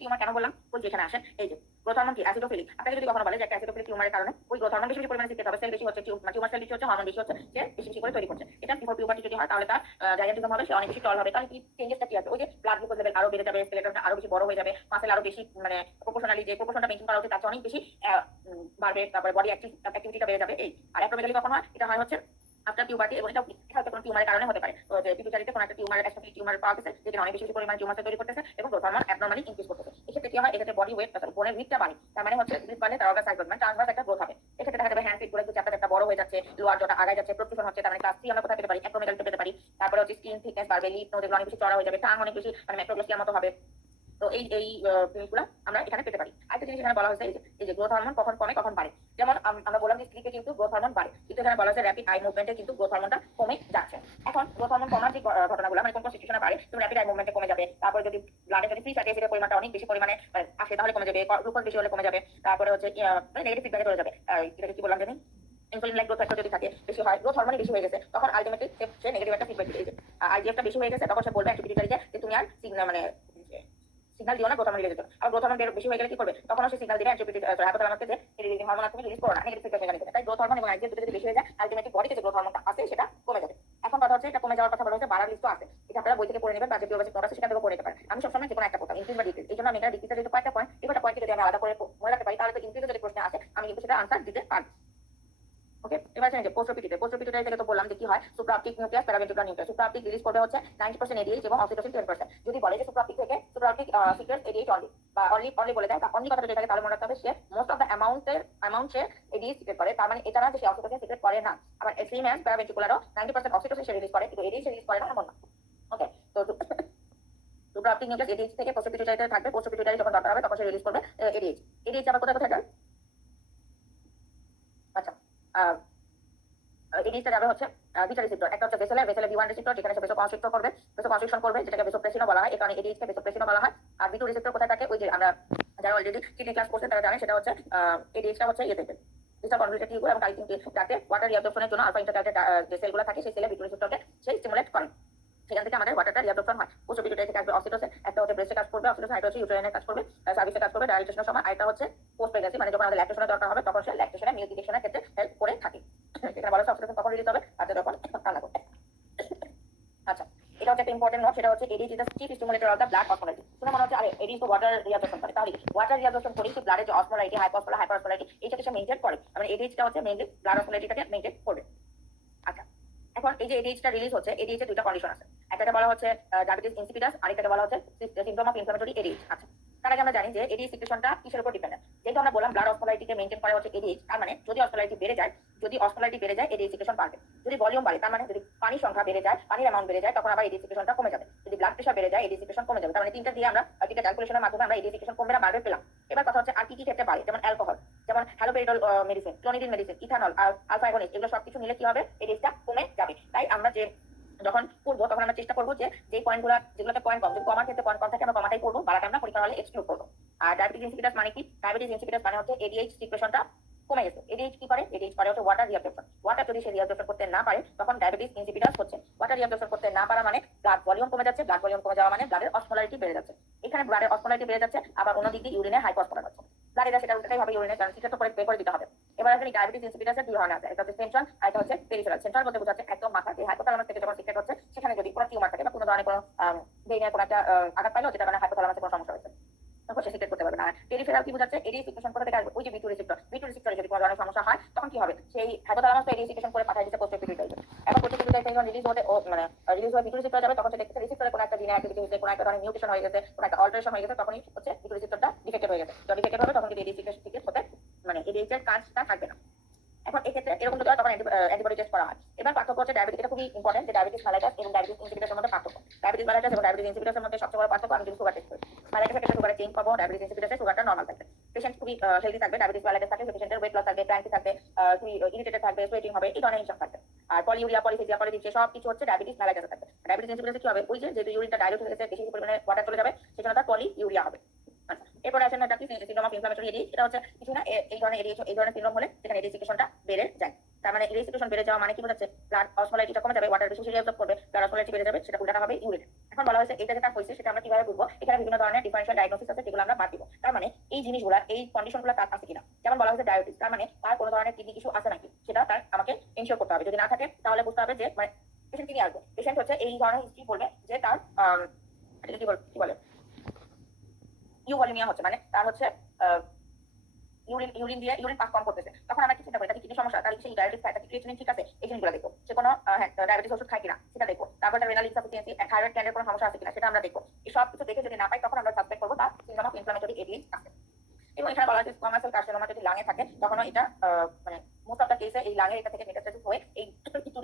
টিউমার কেন বললাম, ওই যেখানে আসে, এই যে গ্রোথ হরমোন কি অ্যাসিডোফিলিক। আপনাকে যদি কখনো বলে যে একটা অ্যাসিডোফিলিক টিউমারের কারণে ওই গ্রোথ হরমোন বেশি বেশি পরিমাণে সিক্রেট হবে, সেল বেশি হচ্ছে, টিউমার সেল বেশি হচ্ছে, হরমোন বেশি হচ্ছে, সে বেশি বেশি করে তৈরি করছে। এটা বিফোর পিউবার্টি যদি হয়, তাহলে তার জায়ান্টিজম হবে, সে অনেক বেশি টল হবে। তাহলে কি চেঞ্জেসটা কি আছে, ওই যে ব্লাড গ্লুকোজ লেভেল আরো বেড়ে যাবে, স্কেলেটনটা আরো বেশি বড় হয়ে যাবে, মাসেল আরো বেশি মানে প্রপোর্শনালি যে প্রপোর্শনটা মেইনটেইন করা উচিত তার চেয়ে অনেক বেশি বাড়বে। তারপরে বডি অ্যাক্টিভিটিটা বেড়ে যাবে। এই আর অ্যাক্রোমেগালি কখন হয়, এটা হয় হচ্ছে আফটার পিউবার্টি, এবং এটা হয়তো কোনো টিউমারের কারণে হতে পারে। তো যে পিটুইটারিতে কোনো একটা টিউমার পাওয়া গেছে, যেটা অনেক বেশি বেশি পরিমাণে টিউমার তৈরি করতেছে এবং গ্রোথ হরমোন অ্যাবনরমালি ইনক্রিজ করতেছে। এক্ষেত্রে কি হয়, এক্ষেত্রে বডি ওয়েট বোনের উইথটা বাড়ে। তার মানে হচ্ছে উইথ বাড়লে তার অর্গান সাইজ মানে ট্রান্সভার্স একটা গ্রোথ হবে। এক্ষেত্রে দেখা যাবে হ্যান্ড ফিট গুলো একটু চ্যাপ্টা বড় হয়ে যাচ্ছে, লোয়ার জটা আগায় যাচ্ছে, প্রোট্রুশন হচ্ছে। তার মানে ক্লাস 3 আমরা কোথায় পেতে পারি, অ্যাক্রোমেগালিতে পেতে পারি। তারপরে হচ্ছে স্কিন থিকনেস বাড়বে, লিপ নোজ এগুলো অনেক বেশি চড়া হয়ে যাবে, টাং অনেক বেশি মানে ম্যাক্রোগ্লোসিয়ার মতো হবে। তো এই এই জিনিসগুলো আমরা এখানে পেতে পারি। আরেকটা জিনিস এখানে বলা হয়েছে, এই যে গ্রোথ হরমোন কখন কমে কখন বাড়ে। যেমন আমরা বললাম যে স্ত্রীতে কিন্তু গ্রোথ হরমোন বাড়ে, কিন্তু এখানে বলা হয়েছে র্যাপিড আই মুভমেন্টে কিন্তু গ্রোথ হরমোনটা কমে যাচ্ছে। এখন গ্রোথ হরমোন কমার যে ঘটনাগুলো মানে কোন সিচুয়েশনে বাড়ে, তো র্যাপিড আই মুভমেন্টে কমে যাবে। তারপরে যদি ব্লাডে যদি ফ্রি ফ্যাটি অ্যাসিডের পরিমাণটা অনেক বেশি পরিমাণে আসে, তাহলে কমে যাবে। গ্লুকোজ বেশি হলে কমে যাবে। তারপরে হচ্ছে নেগেটিভ ফিডব্যাকে চলে যাবে। এটাকে কি বললাম জানি, ইনসুলিন লাইক গ্রোথ ফ্যাক্টর যদি থাকে বেশি হয়, গ্রোথ হরমোনই বেশি হয়ে গেছে, তখন আলটিমেটলি সে নেগেটিভ একটা ফিডব্যাক দিতে। আর আইজিএফটা বেশি হয়ে গেছে তখন সে বলবে অ্যান্টিপিটিউটারিকে যে তুমি আর সিগন্যাল মানে সিগন্যাল দিও না গ্রোথ হরমোন রিলিজের জন্য। আর গ্রোথ হরমোন বেশি হয়ে গেলে কি করবে, তখন সে সিগন্যাল দিবে হাইপোথ্যালামাসকে যে রিলিজিং হরমোন তুমি রিলিজ করো না, নেগেটিভ ফিডব্যাক মেকানিজম। তাই গ্রোথ হরমোন এবং আইজিএফ দুটো যদি বেশি হয়ে যায় আলটিমেটলি বডিতে যে গ্রোথ হরমোনটা আছে সেটা কমে যাবে। এখন কথা হচ্ছে এটা কমে যাওয়ার কথা বলা হচ্ছে, বাড়ার লিস্ট আছে, এটা আপনারা বই থেকে পড়ে নেবেন বা যে বিওবাসিক নোট আছে সেটা থেকে পড়ে নিতে পারেন। আমি সবসময় যে কোনো একটা পড়তাম ইনক্রিজ বা ডিক্রিজ, এই জন্য আমি এটা ডিক্রিজের যেহেতু কয়েকটা পয়েন্ট, এই কয়েকটা পয়েন্টকে যদি আমি আলাদা করে মনে রাখতে পারি তাহলে তো ইনক্রিজের যদি প্রশ্ন আসে আমি কিন্তু সেটা আনসার দিতে পারবো। ওকে, এবার জানেন যে পোস্টোপিটুইটারি থেকে তো বললাম যে কি হয়, সুপ্রাঅপটিক নিউক্লিয়াস প্যারাভেন্ট্রিকুলার নিউক্লিয়াস। সুপ্রাঅপটিক রিলিজ করবে হচ্ছে 90% এডিএইচ এবং অক্সিটোসিন 10%। যদি বলে যে সুপ্রাঅপটিক থেকে সুপ্রাঅপটিক সিক্রেটস এডিএইচ অনলি বা অনলি বলে দেয়, অনলি কথাটা যেটাকে তাহলে মনে রাখতে হবে সে মোস্ট অফ দ্য অ্যামাউন্ট সে এডিএইচ সিক্রেট করে, তার মানে এটা না যে সে অক্সিটোসিন সিক্রেট করে না। আবার সেম অ্যাজ প্যারাভেন্ট্রিকুলারও 90% অক্সিটোসিন সে রিলিজ করে কিন্তু এডিএইচ রিলিজ করে না এমন না। ওকে, তো সুপ্রাঅপটিক নিউক্লিয়াস এডিএইচ থেকে পোস্টোপিটুইটারিতে থাকবে, পোস্টোপিটুইটারি যখন দরকার হবে তখন সে রিলিজ করবে এডিএইচ। এডিএইচ আবার কোথায় কোথায় যায়? আচ্ছা, এডিএইচটা যাবে হচ্ছে দুইটা রিসেপ্টর, একটা হচ্ছে ভেসেলের ভি1 রিসেপ্টর যেখানে সে ভেসোকনস্ট্রিকশন করবে যেটাকে ভেসোপ্রেসিনও বলা হয়, এই কারণে এডিএইচকে ভেসোপ্রেসিনও বলা হয়। আর ভি2 রিসেপ্টর কোথায় থাকে, ওই যে আমরা যারা অলরেডি কিডনি ক্লাস করছে তারা জানে সেটা হচ্ছে এডিএইচটা হচ্ছে ইয়ে থেকে ডিজিটাল কনভলিউটেড টিউব এবং কাইটিন যাতে ওয়াটার রিঅ্যাবজর্পশনের জন্য আলফা ইন্টারক্যালটেড যে সেলগুলো থাকে সেই সেলে ভি2 রিসেপ্টরকে সেই স্টিমুলেট করে, সেখান থেকে আমাদের ওয়াটারটা রিঅ্যাবজর্পশন হয়। পোস্টোপিটুইটারি থেকে আসবে অক্সিটোসিন, একটা হচ্ছে ব্রেস্টে কাজ করবে অক্সিটোসিন, একটা হচ্ছে ইউটেরাইনে কাজ করবে সার্ভিসে কাজ করবে ডায়ালিটেশনের সময়, আরেকটা হচ্ছে পোস্ট প্রেগন্যান্সি মানে যখন আমাদের ল্যাকটেশনের দরকার হবে তখন সে ল্যাকটেশনের মিল্ক ডিটেকশনের ক্ষেত্রে হেল্প করে থাকে। এখানে বলা হচ্ছে অক্সিটোসিন কখন রিলিজ হবে, বাচ্চা যখন কান্না করবে। আচ্ছা, এটা হচ্ছে একটা ইম্পর্টেন্ট নোট, সেটা হচ্ছে ADH is the chief stimulator of the blood osmolality. শুনে মনে হচ্ছে আরে এডিএইচ তো ওয়াটার রিঅ্যাবজর্পশন করে, তাহলে ওয়াটার রিঅ্যাবজর্পশন করে কি ব্লাডের যে অসমোলাইটি হাইপার অসমোলাইটি এইটাকে সে মেইনটেইন করে, মানে এডিএইচটা হচ্ছে মেইনলি ব্লাড অসমোলাইটিটাকে মেইনটেইন করবে। আচ্ছা, এখন এই যে এডিএইচটা রিলিজ হচ্ছে, এডিএইচ এর দুইটা কন্ডিশন আছে, একটাকে বলা হচ্ছে ডায়াবেটিস ইনসিপিডাস, আরেকটাকে বলা হচ্ছে সিনড্রোম অফ ইনফ্লামেটরি এডিএইচ। আচ্ছা, তার আগে আমরা জানি যে এডিএইচ সিক্রেশনটা কিসের উপর ডিপেন্ডেন্ট, যেহেতু আমরা বললাম ব্লাড অসমোলাইটিকে মেইনটেইন করে হচ্ছে এডিএইচ, তার মানে যদি অসমোলাইটি বেড়ে যায় এডিএইচ সিক্রেশন বাড়বে। যদি ভলিউম বাড়ে তার মানে যদি পানির সংখ্যা বেড়ে যায়, পানির অ্যামাউন্ট বেড়ে যায় তখন আবার এডিএইচ সিক্রেশনটা কমে যাবে। যদি ব্লাড প্রেশার বেড়ে যায় এডিএইচ সিক্রেশন কমে যাবে। তার মানে তিনটা দিয়ে আমরা তিনটা ক্যালকুলেশনের মাধ্যমে আমরা এডিএইচ সিক্রেশন কমবে না বাড়বে পেলাম। এবার কথা হচ্ছে আর কি কি ক্ষেত্রে বাড়ে, যেমন অ্যালকোহল, যেমন haloperidol medicine, clonidine medicine, ethanol আর আলফা অ্যাগনিস্ট, এগুলো সবকিছু নিলে কি হবে, এডিএইচটা কমে যাবে। তাই আমরা যে যখন পড়বো তখন আমরা চেষ্টা করবো যে পয়েন্টগুলো যেগুলোতে পয়েন্ট কম, যদি কমার ক্ষেত্রে পয়েন্ট কম থাকে আমরা কমাটাই পড়বো, বাড়াটা আমরা পরীক্ষা হলে এক্সক্লুড করবো। আর ডায়াবেটিস ইনসিপিডাস মানে কি, ডায়াবেটিস ইনসিপিডাস মানে হচ্ছে এডিএইচ সিক্রেশনটা কমে গেছে। এডিএইচ কি করে, এডিএইচ করে হচ্ছে ওয়াটার রিঅ্যাবজর্পশন। ওয়াটার যদি সে রিঅ্যাবজর্পশন করতে না পারে তখন ডায়াবেটিস ইনসিপিডাস হচ্ছে। ওয়াটার রিঅ্যাবজর্পশন করতে না পারা মানে ব্লাড ভলিউম কমে যাচ্ছে, ব্লাড ভলিউম কমে যাওয়া মানে ব্লাডের অসমোলারিটি বেড়ে যাচ্ছে। এখানে ব্লাডের অসমোলারিটি বেড়ে যাচ্ছে, আবার অন্যদিক দিয়ে ইউরিনে হাইপোঅসমোলার হচ্ছে, ব্লাডে সেটা উল্টাই হবে ইউরিনে, কারণ সেটা তো করে বের করে দিতে হবে। এবার আসলে ডায়াবেটিস ইনসিপিডাসের দুই ধরনের আছে, একটা হচ্ছে সেন্ট্রাল আর একটা হচ্ছে পেরিফেরাল। সেন্ট্রাল বলতে বোঝাচ্ছে একদম মাথা, এই হাইপোথ্যালামাস থেকে যখন সিক্রেট হচ্ছে সেখানে যদি কোনো টিউমার থাকে বা কোনো ধরনের কোনো ব্রেইনের কোনো একটা আঘাত পাইলো যেটা কারণে হাইপোথ্যালামাসে কোনো সমস্যা হয়েছে তখন সে সিক্রেট করতে পারবে না। পেরিফেরাল কি বোঝাচ্ছে, এডিএইচ সিক্রেশন কোথা থেকে আসবে, ওই যে ভি2 রিসেপ্টরে যদি কোনো ধরনের সমস্যা হয় তখন কি হবে, সেই হাইপোথ্যালামাস তো এডিএইচ সিক্রেশন করে পাঠিয়ে দিচ্ছে পোস্টোপিটুইটারিতে। এখন পোস্টোপিটুইটারি থেকে রিলিজ হতে মানে রিলিজ হয়ে ভি2 রিসেপ্টরে যাবে, তখন সে দেখতেছে রিসেপ্টরে কোনো একটা জিনে অ্যাক্টিভিটি হয়েছে, কোনো একটা ধরনের মিউটেশন হয়ে গেছে, কোনো একটা অল্টারেশন হয়ে গেছে, তখনই হচ্ছে ভি2 রিসেপ্টরটা ডিফেক্টেড হয়ে গেছে। তো ডিফেক্টেড হবে তখন যদি এডিএইচ সিক্রেট হতে মানে এডিএইচ এর কাজটা থাকবে না। এখন এই ক্ষেত্রে এরকম যদি হয় তখন অ্যান্টিবডি টেস্ট করা হয়। এবার পার্থক্য হচ্ছে ডায়াবেটিস, এটা খুবই ইম্পর্টেন্ট যে ডায়াবেটিস মেলাইটাস এবং ডায়াবেটিস ইনসিপিডাসের মধ্যে পার্থক্য। ডায়াবেটিস মেলাইটাস এবং ডায়াবেটিস ইনসিপিডাসের মধ্যে সবচেয়ে বড় পার্থক্য আমি যদি সুগার টেস্ট করি, মেলাইটাসের ক্ষেত্রে সুগারে চেঞ্জ পাবো, ডায়াবেটিস ইনসিপিডাসে সুগারটা নরমাল থাকবে। পেশেন্ট খুবই হেলদি থাকবে, ডায়াবেটিস মেলাইটাস থাকলে পেশেন্টের ওয়েট লস থাকবে, ক্র্যাঙ্কি থাকবে, খুবই ইরিটেটেড থাকবে, সোয়েটিং হবে, এই ধরনের ইনসাম থাকবে। আর পলিউরিয়া, পলিফেজিয়া, পলিডিপসিয়া সব কিছু হচ্ছে ডায়াবেটিস মেলাইটাসে থাকবে। ডায়াবেটিস ইনসিপিডাসে কি হবে, ওই যে যেহেতু ইউরিনটা ডাইলুট হয়ে গেছে, বেশি পরিমাণে ওয়াটার চলে যাবে, সেজন্য তার পলিউরিয়া হবে। আচ্ছা, এরপরে আসেন এটা কি সিনড্রোম অফ ইনফ্লামেটরি এডিএইচ। এটা হচ্ছে কিছু না, এই ধরনের এডিএইচ, এই ধরনের সিনড্রোম হলে যেখানে এডিএইচ সিক্রেশনটা বেড়ে যায়। তার মানে এডিএইচ সিক্রেশন বেড়ে যাওয়া মানে কি বোঝাচ্ছে, ব্লাড অসমোলারিটিটা কমে যাবে, ওয়াটার বেশি রিঅ্যাবজর্ব করবে, ব্লাড অসমোলারিটি বেড়ে যাবে, সেটা উল্টাটা হবে ইউরিন। এখন বলা হয়েছে এটা যেটা হয়েছে সেটা আমরা কিভাবে বুঝবো, এখানে বিভিন্ন ধরনের ডিফারেনশিয়াল ডায়াগনোসিস আছে যেগুলো আমরা বাদ দিব। তার মানে এই জিনিসগুলো, এই কন্ডিশনগুলো তার আছে কিনা, যেমন বলা হয়েছে ডায়াবেটিস, তার মানে তার কোনো ধরনের কিডনি ইস্যু আছে নাকি সেটা তার আমাকে এনশিওর করতে হবে। যদি না থাকে তাহলে বুঝতে হবে যে মানে পেশেন্ট কি নিয়ে আসবে। পেশেন্ট হচ্ছে এই ধরনের হিস্ট্রি বলবে যে তার এটা কি বলে ইউভলিমিয়া হচ্ছে, মানে তার হচ্ছে ইউরিন পাস কম করতেছে, তখন আমরা কি চিন্তা করি তাকে কিডনি সমস্যা, তার সেই ডায়াবেটিস খায়, তাকে ক্রিয়েটিনিন ঠিক আছে, এই জিনিসগুলো দেখবো। সে কোনো ডায়াবেটিস ওষুধ খায় কিনা সেটা দেখবো। তারপর তার রেনাল ইনসাফিসিয়েন্সি, থাইরয়েড গ্ল্যান্ডের কোনো সমস্যা আছে কিনা সেটা আমরা দেখবো। এই সব কিছু দেখে যদি না পাই তখন আমরা সাসপেক্ট করবো তার সিনড্রোম অফ ইনফ্লামেটরি এডিএইচ আছে। এবং এখানে বলা হচ্ছে স্কোয়ামাস সেল কার্সিনোমা যদি লাঙে থাকে তখন এটা মানে মোস্ট অফ দ্য কেসে এই লাঙের এটা থেকে মেটাস্টেসিস হয়ে এই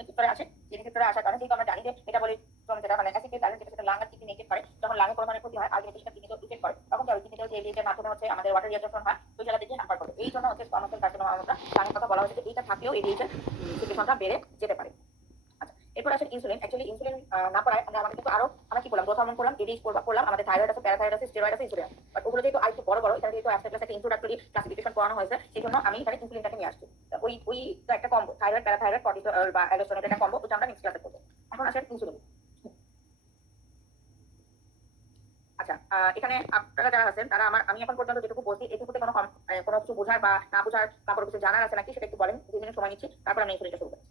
রিসেপ্টরে আসে। এই রিসেপ্টরে আসার কারণে যেহেতু আমরা জানি যে মেটাবলিক যেটা মানে অ্যাসিড ব্যালেন্স যেটা লাঙের কিডনি নেগেটিভ করে, যখন লাঙে কোনো ধরনের ক্ষতি হয় আলটিমেটলি সেটা কিডনিতে ইফেক্ট করে, তখন কি হবে, কিডনিতে যে এডিএইচ এর মাধ্যমে হচ্ছে আমাদের ওয়াটার রিঅ্যাবজর্পশন হয় ওই জায়গা থেকে নাম্বার করবে। এই জন্য হচ্ছে স্কোয়ামাস সেল কার্সিনোমা আমরা লাঙের কথা বলা হচ্ছে যে এইটা থাকলেও এডিএইচ এর সিক্রেশনটা বেড়ে যেতে পারে। এরপর আসলে ইনসুলিন। অ্যাকচুয়ালি ইনসুলিন না পড়ায় আমাদের কিন্তু আরো আমরা কি করলাম, গ্রোথ হরমোন করলাম, এডিএইচ করলাম, আমাদের থাইরয়েড আছে, প্যারাথাইরয়েড আছে, স্টেরয়েড আছে, ইনসুলিন। বাট ওগুলো যেহেতু আরেকটু বড় বড়, এখানে যেহেতু অ্যাবস্ট্রাক্ট ক্লাসে ইন্ট্রোডাক্টরি ক্লাসিফিকেশন করানো হয়েছে সেই জন্য আমি এখানে ইনসুলিনটাকে নিয়ে আসছি। ওই ওই একটা কম্বো থাইরয়েড প্যারাথাইরয়েড কর্টিসল বা অ্যালডোস্টেরনের একটা কম্বো, ওটা আমরা নেক্সট ক্লাসে করবো। এখন আসেন ইনসুলিন। আচ্ছা, এখানে আপনারা যারা আছেন তারা আমি এখন পর্যন্ত যেটুকু বলছি এটুকুতে কোনো কিছু বোঝার বা না বোঝার বা কোনো কিছু জানার আছে নাকি সেটা একটু বলেন। 2 মিনিট সময় নিচ্ছি, তারপর আমি ইনসুলিনটা শুরু করছি।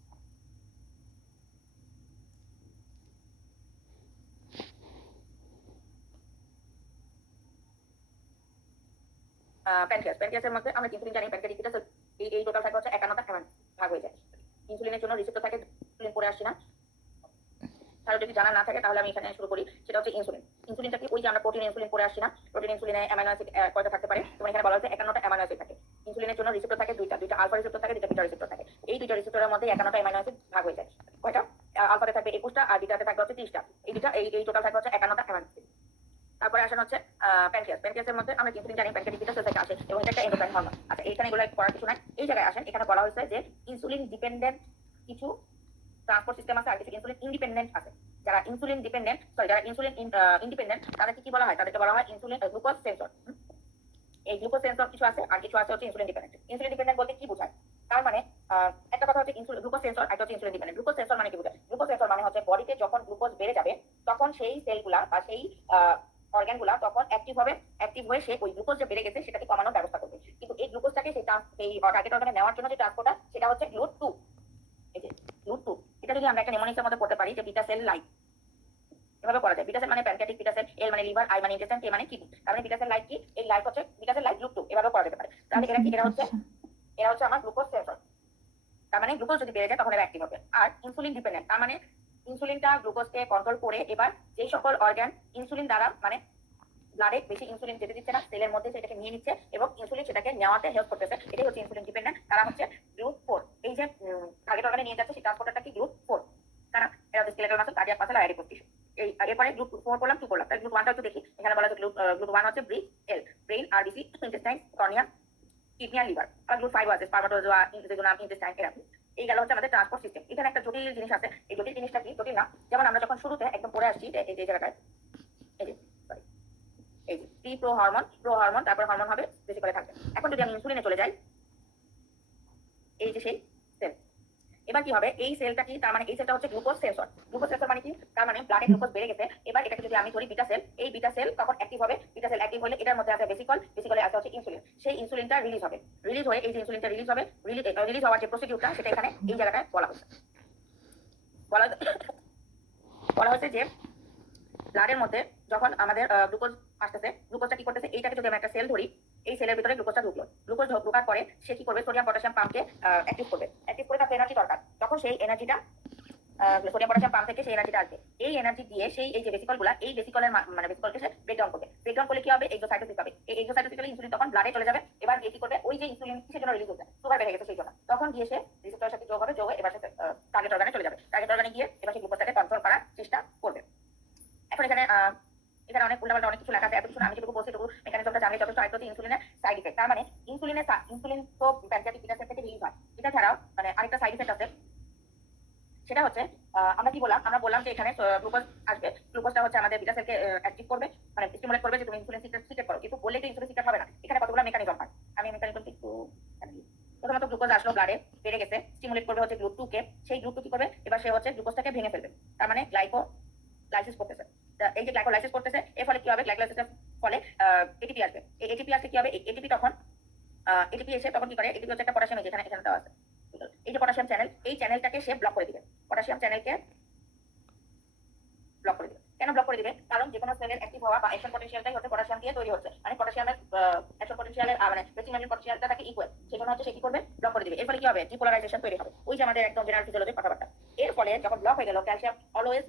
প্যানক্রিয়াসের মধ্যে আমরা ইনসুলিন জানি, প্যানক্রিয়াটিক পিটাস এই টোটাল থাকে হচ্ছে 51টা ভাগ হয়ে যায়। ইনসুলিনের জন্য রিসেপ্টর থাকে, ইনসুলিন পড়ে আসছি না। তাহলে যদি জানা না থাকে তাহলে আমি এখানে শুরু করি। সেটা হচ্ছে ইনসুলিন। ইনসুলিনটা কি? ওই যে আমরা প্রোটিন ইনসুলিন পড়ে আসছি না, প্রোটিন ইনসুলিনে অ্যামাইনো অ্যাসিড কয়টা থাকতে পারে? তোমার এখানে বলা হচ্ছে 51টা অ্যামাইনো অ্যাসিড থাকে। ইনসুলিনের জন্য রিসেপ্টর থাকে দুইটা আলফা রিসেপ্টর থাকে, দুইটা বিটা রিসেপ্টর থাকে। এই দুইটা রিসেপ্টরের মধ্যে 51টা অ্যামাইনো অ্যাসিড ভাগ হয়ে যায়। কয়টা? আলফাতে থাকবে 21টা আর বিটাতে থাকবে হচ্ছে 30টা। এই টোটাল থাকবে হচ্ছে 51টা অ্যামাইনো অ্যাসিড। তারপরে আসেন হচ্ছে প্যানক্রিয়াসের মধ্যে আমরা ইনসুলিন জানি, প্যানক্রিয়াটিক পিটাস থেকে আসে এবং এটা একটা এন্ডোক্রাইন হরমোন। আচ্ছা, এখানে এগুলো করার কিছু নাই। এই জায়গায় আসেন, এখানে বলা হয়েছে যে ইনসুলিন ডিপেন্ডেন্ট কিছু ট্রান্সপোর্ট সিস্টেম আছে আর কিছু ইনসুলিন ইন্ডিপেন্ডেন্ট আছে। যারা ইনসুলিন ইন্ডিপেন্ডেন্ট তাদেরকে কি বলা হয়? তাদেরকে বলা হয় ইনসুলিন গ্লুকোজ সেন্সর। এই গ্লুকোজ সেন্সর কিছু আছে আর কিছু আছে হচ্ছে ইনসুলিন ডিপেন্ডেন্ট। ইনসুলিন ডিপেন্ডেন্ট বলতে কি বোঝায়? তার মানে একটা কথা হচ্ছে গ্লুকোজ সেন্সর, একটা হচ্ছে ইনসুলিন ডিপেন্ডেন্ট। গ্লুকোজ সেন্সর মানে কি বোঝায়? গ্লুকোজ সেন্সর মানে হচ্ছে বডিতে যখন গ্লুকোজ বেড়ে যাবে তখন সেই সেলগুলা বা সেই অর্গানগুলা তখন অ্যাক্টিভ হয়ে সে ওই গ্লুকোজ যে বেড়ে গেছে সেটাকে কমানোর ব্যবস্থা করবে। কিন্তু এই গ্লুকোজটাকে সেই টার্গেট অর্গানে নেওয়ার জন্য যে ট্রান্সপোর্টার সেটা হচ্ছে GLUT2। এই যে GLUT2, এটা যদি আমরা একটা নেমোনিক্সের মধ্যে পড়তে পারি যে বিটা সেল লাইট, এভাবে পড়া যায়। বিটা সেল মানে প্যানক্রিয়াটিক পিটা সেল, এল মানে লিভার, আই মানে ইন্টেস্টাইন, কে মানে কিডনি। তার মানে বিটা সেল লাইট কি? এই লাইট হচ্ছে বিটা সেল লাইট GLUT2, এভাবে পড়া যেতে পারে। তাহলে এরা কি? এরা হচ্ছে আমার গ্লুকোজ সেন্সর। তার মানে গ্লুকোজ যদি বেড়ে যায় তখন এরা অ্যাক্টিভ হবে। আর ইনসুলিন ডিপেন্ডেন্ট তার মানে ইনসুলিনটা গ্লুকোজকে কন্ট্রোল করে এবার যেই সকল অর্গান ইনসুলিন দ্বারা মানে ব্লাডে বেশি ইনসুলিন যেতে দিচ্ছে না, সেলের মধ্যে সেটাকে নিয়ে নিচ্ছে এবং ইনসুলিন সেটাকে নেওয়াতে হেল্প করতেছে, এটাই হচ্ছে ইনসুলিন ডিপেন্ডেন্ট। তারা হচ্ছে GLUT4। এই যে টার্গেট অর্গানে নিয়ে যাচ্ছে সেই ট্রান্সপোর্টারটা কি? GLUT4। তারা এরা হচ্ছে স্কেলেটাল মাসল, কার্ডিয়াক মাসল আর অ্যাডিপোজ টিস্যু। এই এরপরে GLUT4 করলাম, 2 করলাম। তাহলে GLUT1টা একটু দেখি। এখানে বলা হচ্ছে GLUT1 হচ্ছে brain, RBC, intestine, cornea, kidney আর লিভার। আর GLUT5 আছে স্পারমাটোজোয়া, ইন্টেস্টাইন, ইন্টেস্টাইন। এই গেল হচ্ছে আমাদের ট্রান্সপোর্ট সিস্টেম। এখানে একটা জটিল জিনিস আছে। এই জটিল জিনিসটা কি? জটিল না, যেমন আমরা যখন শুরুতে একদম পড়ে আসছি এই যে জায়গাটায়, এই যে এই যে প্রো হরমোন, তারপর হরমোন হবে বেসিক্যালি থাকবে। এখন যদি আমি ইনসুলিনে চলে যাই, এই যে সেই সেল, এবার কি হবে? এই সেলটা কি? তার মানে এই সেলটা হচ্ছে গ্লুকোজ সেন্সর। গ্লুকোজ সেন্সর মানে কি? তার মানে ব্লাডে গ্লুকোজ বেড়ে গেছে। এবার এটাকে যদি আমি ধরি বিটা সেল, এই বিটা সেল তখন অ্যাক্টিভ হবে। বিটা সেল অ্যাক্টিভ হলে এটার মধ্যে আছে বেসিকলে আছে হচ্ছে ইনসুলিন। সেই ইনসুলিনটা রিলিজ হয়ে এই যে ইনসুলিনটা রিলিজ হওয়ার যে প্রসিডিউরটা সেটা এখানে এই জায়গাটায় বলা হয়েছে যে ব্লাডের মধ্যে যখন আমাদের গ্লুকোজ আসতেছে, গ্লুকোজটা কি করতেছে? এইটাকে যদি আমি একটা সেল ধরি, এই সেলের ভিতরে গ্লুকোজটা গ্লুকোজ ঢোকার পরে সে কি করবে? সোডিয়াম পটাশিয়াম পাম্পকে অ্যাক্টিভ করে তার এনার্জি দরকার। তখন সেই এনার্জিটা সোডিয়াম পটাশিয়াম পাম্প থেকে সেই এনার্জিটা আসবে। এই এনার্জি দিয়ে সেই এই যে ভেসিকলগুলা, এই ভেসিকলের মানে ভেসিকলকে সে ব্রেকডাউন করলে কি হবে? এক্সোসাইটোসিস হবে। এই এক্সোসাইটোসিসে ইনসুলিন তখন ব্লাডে চলে যাবে। এবার গিয়ে কি করবে? ওই যে ইনসুলিন কিসের জন্য রিলিজ হচ্ছে? সুগার বেড়ে গেছে সেই জন্য। তখন গিয়ে সে রিসেপ্টরের সাথে যোগ হয়ে এবার সে টার্গেট অর্গানে চলে যাবে। টার্গেট অর্গানে গিয়ে এবার সে গ্লুকোজটাকে কন্ট্রোল করার চেষ্টা করবে। এখন এখানে অনেক উল্টাপাল্টা অনেক কিছু লেখা আছে। এত কিছু আমি যেটুকু বলছি এটুকু মেকানিজমটা জানলে যথেষ্ট। আরেকটা হচ্ছে ইনসুলিনের সাইড ইফেক্ট। তার মানে ইনসুলিন তো প্যানক্রিয়াটিক পিটা সেল থেকে রিলিজ হয়। এটা ছাড়াও মানে আরেকটা সাইড ইফেক্ট আছে। সেটা হচ্ছে আমরা বললাম যে এখানে গ্লুকোজ আসবে। গ্লুকোজটা হচ্ছে আমাদের বিটা সেলকে অ্যাক্টিভ করবে, মানে স্টিমুলেট করবে যে তুমি ইনসুলিন সিক্রেট করো। কিন্তু বললে তো ইনসুলিন সিক্রেট হবে না। এখানে কতগুলো মেকানিজম হয়। আমি মেকানিজম একটু প্রথমত গ্লুকোজ আসলো ব্লাডে, বেড়ে গেছে, স্টিমুলেট করবে হচ্ছে GLUT2 কে। সেই GLUT2 কি করবে? এবার সে হচ্ছে গ্লুকোজটাকে ভেঙে ফেলবে। তার মানে গ্লাইকোলাইসিস করতেছে। এই যে গ্লাইকোলাইসিস করতেছে, এর ফলে কি হবে? গ্লাইকোলাইসিসের ফলে এটিপি আসবে। এই এটিপি আসলে কি হবে? এটিপি এসে তখন কি করে? এটিপি হচ্ছে একটা পটাশিয়াম, এখানে দেওয়া আছে। এই যে পটাশিয়াম চ্যানেল, এই চ্যানেলটাকে সে ব্লক করে দিবে। পটাশিয়াম চ্যানেলকে ব্লক করে দিবে। কেন ব্লক করে দিবে? কারণ যে কোনো সেলের অ্যাক্টিভ হওয়া বা অ্যাকশন পটেনশিয়ালটাই হচ্ছে পটাশিয়াম দিয়ে তৈরি হচ্ছে। মানে পটাশিয়ামের অ্যাকশন পটেনশিয়ালের মানে বেসিক মেমরি পটেনশিয়ালটা থাকে ইকুয়াল। সেজন্য হচ্ছে সে কি করবে? ব্লক করে দিবে। এর ফলে কি হবে? ডিপোলারাইজেশন তৈরি হবে। ওই যে আমাদের একদম জেনারেল ফিজিওলজির কথাবার্তা। এর ফলে যখন ব্লক হয়ে গেল, ক্যালসিয়াম অলওয়েজ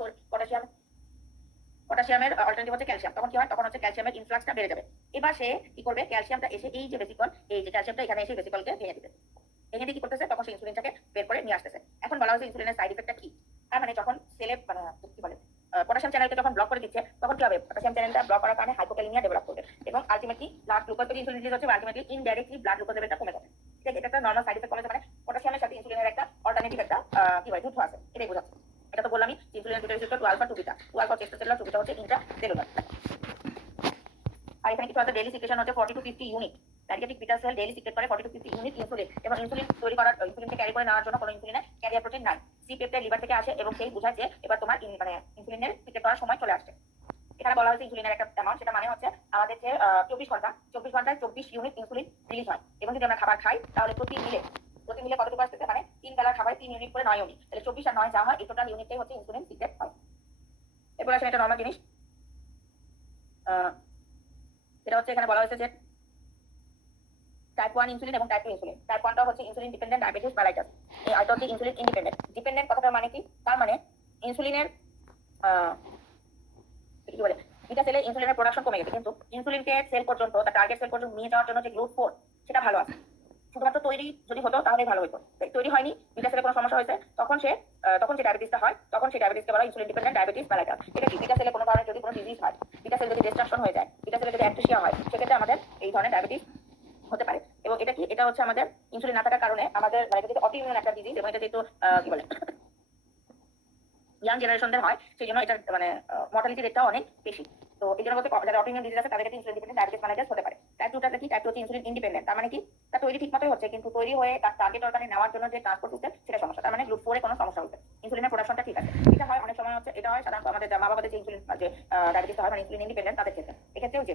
পটাশিয়ামের অল্টারনেটিভ হচ্ছে ক্যালসিয়াম। তখন কি হয়? তখন হচ্ছে ক্যালসিয়ামের ইনফ্লাক্সটা বেড়ে যাবে। এবার সে কি করবে? ক্যালসিয়ামটা এসে এই যে ক্যালসিয়ামটা এখানে এসে ভেসিকলকে ভেঙে দিবে। ভেঙে দিয়ে কি করতেছে? তখন সে ইনসুলিনটাকে বের করে নিয়ে আসতেছে। এখন বলা হচ্ছে ইনসুলিনের সাইড ইফেক্টটা কি? তার মানে যখন সেলে মানে কি বলে পটাশিয়াম চ্যানেলকে যখন ব্লক করে দিচ্ছে তখন কি হবে? পটাশিয়াম চ্যানেলটা ব্লক করার কারণে হাইপোক্যালেমিয়া ডেভেলপ করবে এবং আলটিমেটলি ব্লাড গ্লুকোজ থেকে ইনসুলিন রিলিজ হচ্ছে, আলটিমেটলি ইনডাইরেক্টলি ব্লাড গ্লুকোজ লেভেলটা কমে যাবে। ঠিক আছে, এটা একটা নরমাল সাইড ইফেক্ট কমে যাবে। মানে পটাশিয়ামের সাথে ইনসুলিনের একটা অল্টারনেটিভ একটা কি বলে যুদ্ধ আছে, এটাই বোঝাচ্ছে। এটা তো বললামই ইনসুলিনের দুটো receptor, 2 alpha 2 beta. 2 alpha extracellular, 2 beta হচ্ছে ইন্ট্রাসেলুলার। আর এখানে কিছু আছে ডেইলি সিক্রেশন হচ্ছে 40 to 50 unit. Pancreatic beta cell daily secrete করে 40 to 50 ইউনিট ইনসুলিন, এবং ইনসুলিন তৈরি করার ইনসুলিনকে ক্যারি করে নেওয়ার জন্য কোনো ইনসুলিনের ক্যারিয়ার প্রোটিন নাই। সি পেপটাইড লিভার থেকে আসে এবং সেই বোঝায় যে এবার তোমার মানে ইনসুলিনের সিক্রেট করার সময় চলে আসছে। এখানে বলা হয়েছে ইনসুলিনের একটা অ্যামাউন্ট, সেটা মানে হচ্ছে আমাদের যে 24 ঘন্টায় 24 ইউনিট ইনসুলিন রিলিজ হয়, এবং যদি আমরা খাবার খাই তাহলে প্রতি মিলে কতটুকু আসতেছে, মানে 3 বেলার খাবারে 3 ইউনিট করে 9 ইউনিট, তাহলে 24 আর 9 যা হয় এই টোটাল ইউনিটটাই হচ্ছে ইনসুলিন সিক্রেট হয়। এরপর আসলে এটা নর্মাল জিনিস, এটা হচ্ছে এখানে বলা হয়েছে যে টাইপ 1 ইনসুলিন এবং টাইপ 2 ইনসুলিন। টাইপ 1টা হচ্ছে ইনসুলিন ডিপেন্ডেন্ট ডায়াবেটিস মেলাইটাস, আর এটা হচ্ছে ইনসুলিন ইন্ডিপেন্ডেন্ট। ডিপেন্ডেন্ট কথাটার মানে কি, তার মানে ইনসুলিনের কি বলে বিটা সেলে ইনসুলিনের প্রোডাকশন কমে গেছে, কিন্তু ইনসুলিনকে সেল পর্যন্ত তার টার্গেট সেল পর্যন্ত নিয়ে যাওয়ার জন্য যে গ্লুট 4 সেটা ভালো আছে। শুধুমাত্র তৈরি যদি হতো তাহলেই ভালো হতো, তৈরি হয়নি, বিটা সেলে কোনো সমস্যা হয়েছে, তখন যে ডায়াবেটিসটা হয়, তখন সেই ডায়াবেটিসকে বলা ইনসুলিন ডিপেন্ডেন্ট ডায়াবেটিস মেলাইটাস। এটা কি, বিটা সেলে কোনো কারণে যদি কোনো ডিজিজ হয়, বিটা সেল যদি ডিস্ট্রাকশন হয়ে যায়, বিটা সেলে যদি অ্যাট্রিশিয়া হয়, সেক্ষেত্রে আমাদের এই ধরনের ডায়াবেটিস হতে পারে। এবং এটা কি, এটা হচ্ছে আমাদের ইনসুলিন না থাকার কারণে আমাদের মানে যদি অটোইমিউন একটা ডিজিজ, এবং এটা যেহেতু কি বলে ইয়াং জেনারেশনদের হয়, সেই জন্য এটা মানে মর্টালিটি রেটটা অনেক বেশি। তো এই জন্য বলতে যারা অটোইমিউন ডিজিজ আছে তাদের ইনসুলিন ডিপেন্ডেন্ট ডায়াবেটিস মেলাইটাস হতে পারে। টাইপ 2টা কি, টাইপ 2 হচ্ছে ইনসুলিন ইন্ডিপেন্ডেন্ট, তার মানে কি তার তৈরি ঠিকমতোই হচ্ছে, কিন্তু তৈরি হয়ে তার টার্গেট অর্গানে নেওয়ার জন্য যে ট্রান্সপোর্ট সিস্টেম সেটা সমস্যা, তার মানে গ্লুট 4 এ কোনো সমস্যা হচ্ছে, ইনসুলিনের প্রোডাকশনটা ঠিক আছে। এটা হয় অনেক সময় হচ্ছে, এটা হয় সাধারণত আমাদের মা বাবাদের যে ইনসুলিন যে ডায়াবেটিস হয় মানে ইনসুলিন ইন্ডিপেন্ডেন্ট তাদের ক্ষেত্রে। এক্ষেত্রেও যে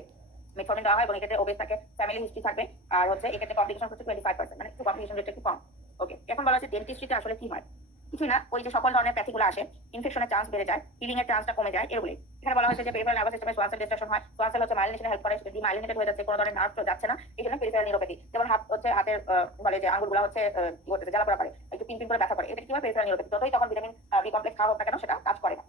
মেটফর্মিন দেওয়া হয় এবং এক্ষেত্রে ওবেস থাকে, ফ্যামিলি হিস্ট্রি থাকবে, আর হচ্ছে এক্ষেত্রে কমপ্লিকেশন হচ্ছে 25%, মানে একটু কমপ্লিকেশন রেটটা একটু কম। ওকে, এখন বলা হচ্ছে ডেন্টিস্ট্রিতে আসলে কি হয়। কিছুই না, ওই যে সকল ধরনের প্যাথিগুলো আসে, ইনফেকশনের চান্স বেড়ে যায়, হিলিং এর চান্সটা কমে যায়, এগুলোই। এখানে বলা হয়েছে যে পেরিফেরাল নার্ভাস সিস্টেমে সোয়ান সেল ডিস্ট্রাকশন হয়, সোয়ান সেল হচ্ছে মাইলিনেশনে হেল্প করে, সেটা ডিমাইলিনেটেড হয়ে যাচ্ছে, কোনো ধরনের নার্ভ যাচ্ছে না, এই জন্য পেরিফেরাল নিউরোপ্যাথি। যেমন হাত হচ্ছে, হাতের বলে যে আঙ্গুলগুলো হচ্ছে কি করতেছে, জ্বালা পোড়া করে, একটু পিন পিন করে ব্যথা করে, এটা কি হয়, পেরিফেরাল নিউরোপ্যাথি। যতই তখন ভিটামিন বি কমপ্লেক্স খাওয়া হোক না কেন, সেটা কাজ করে না।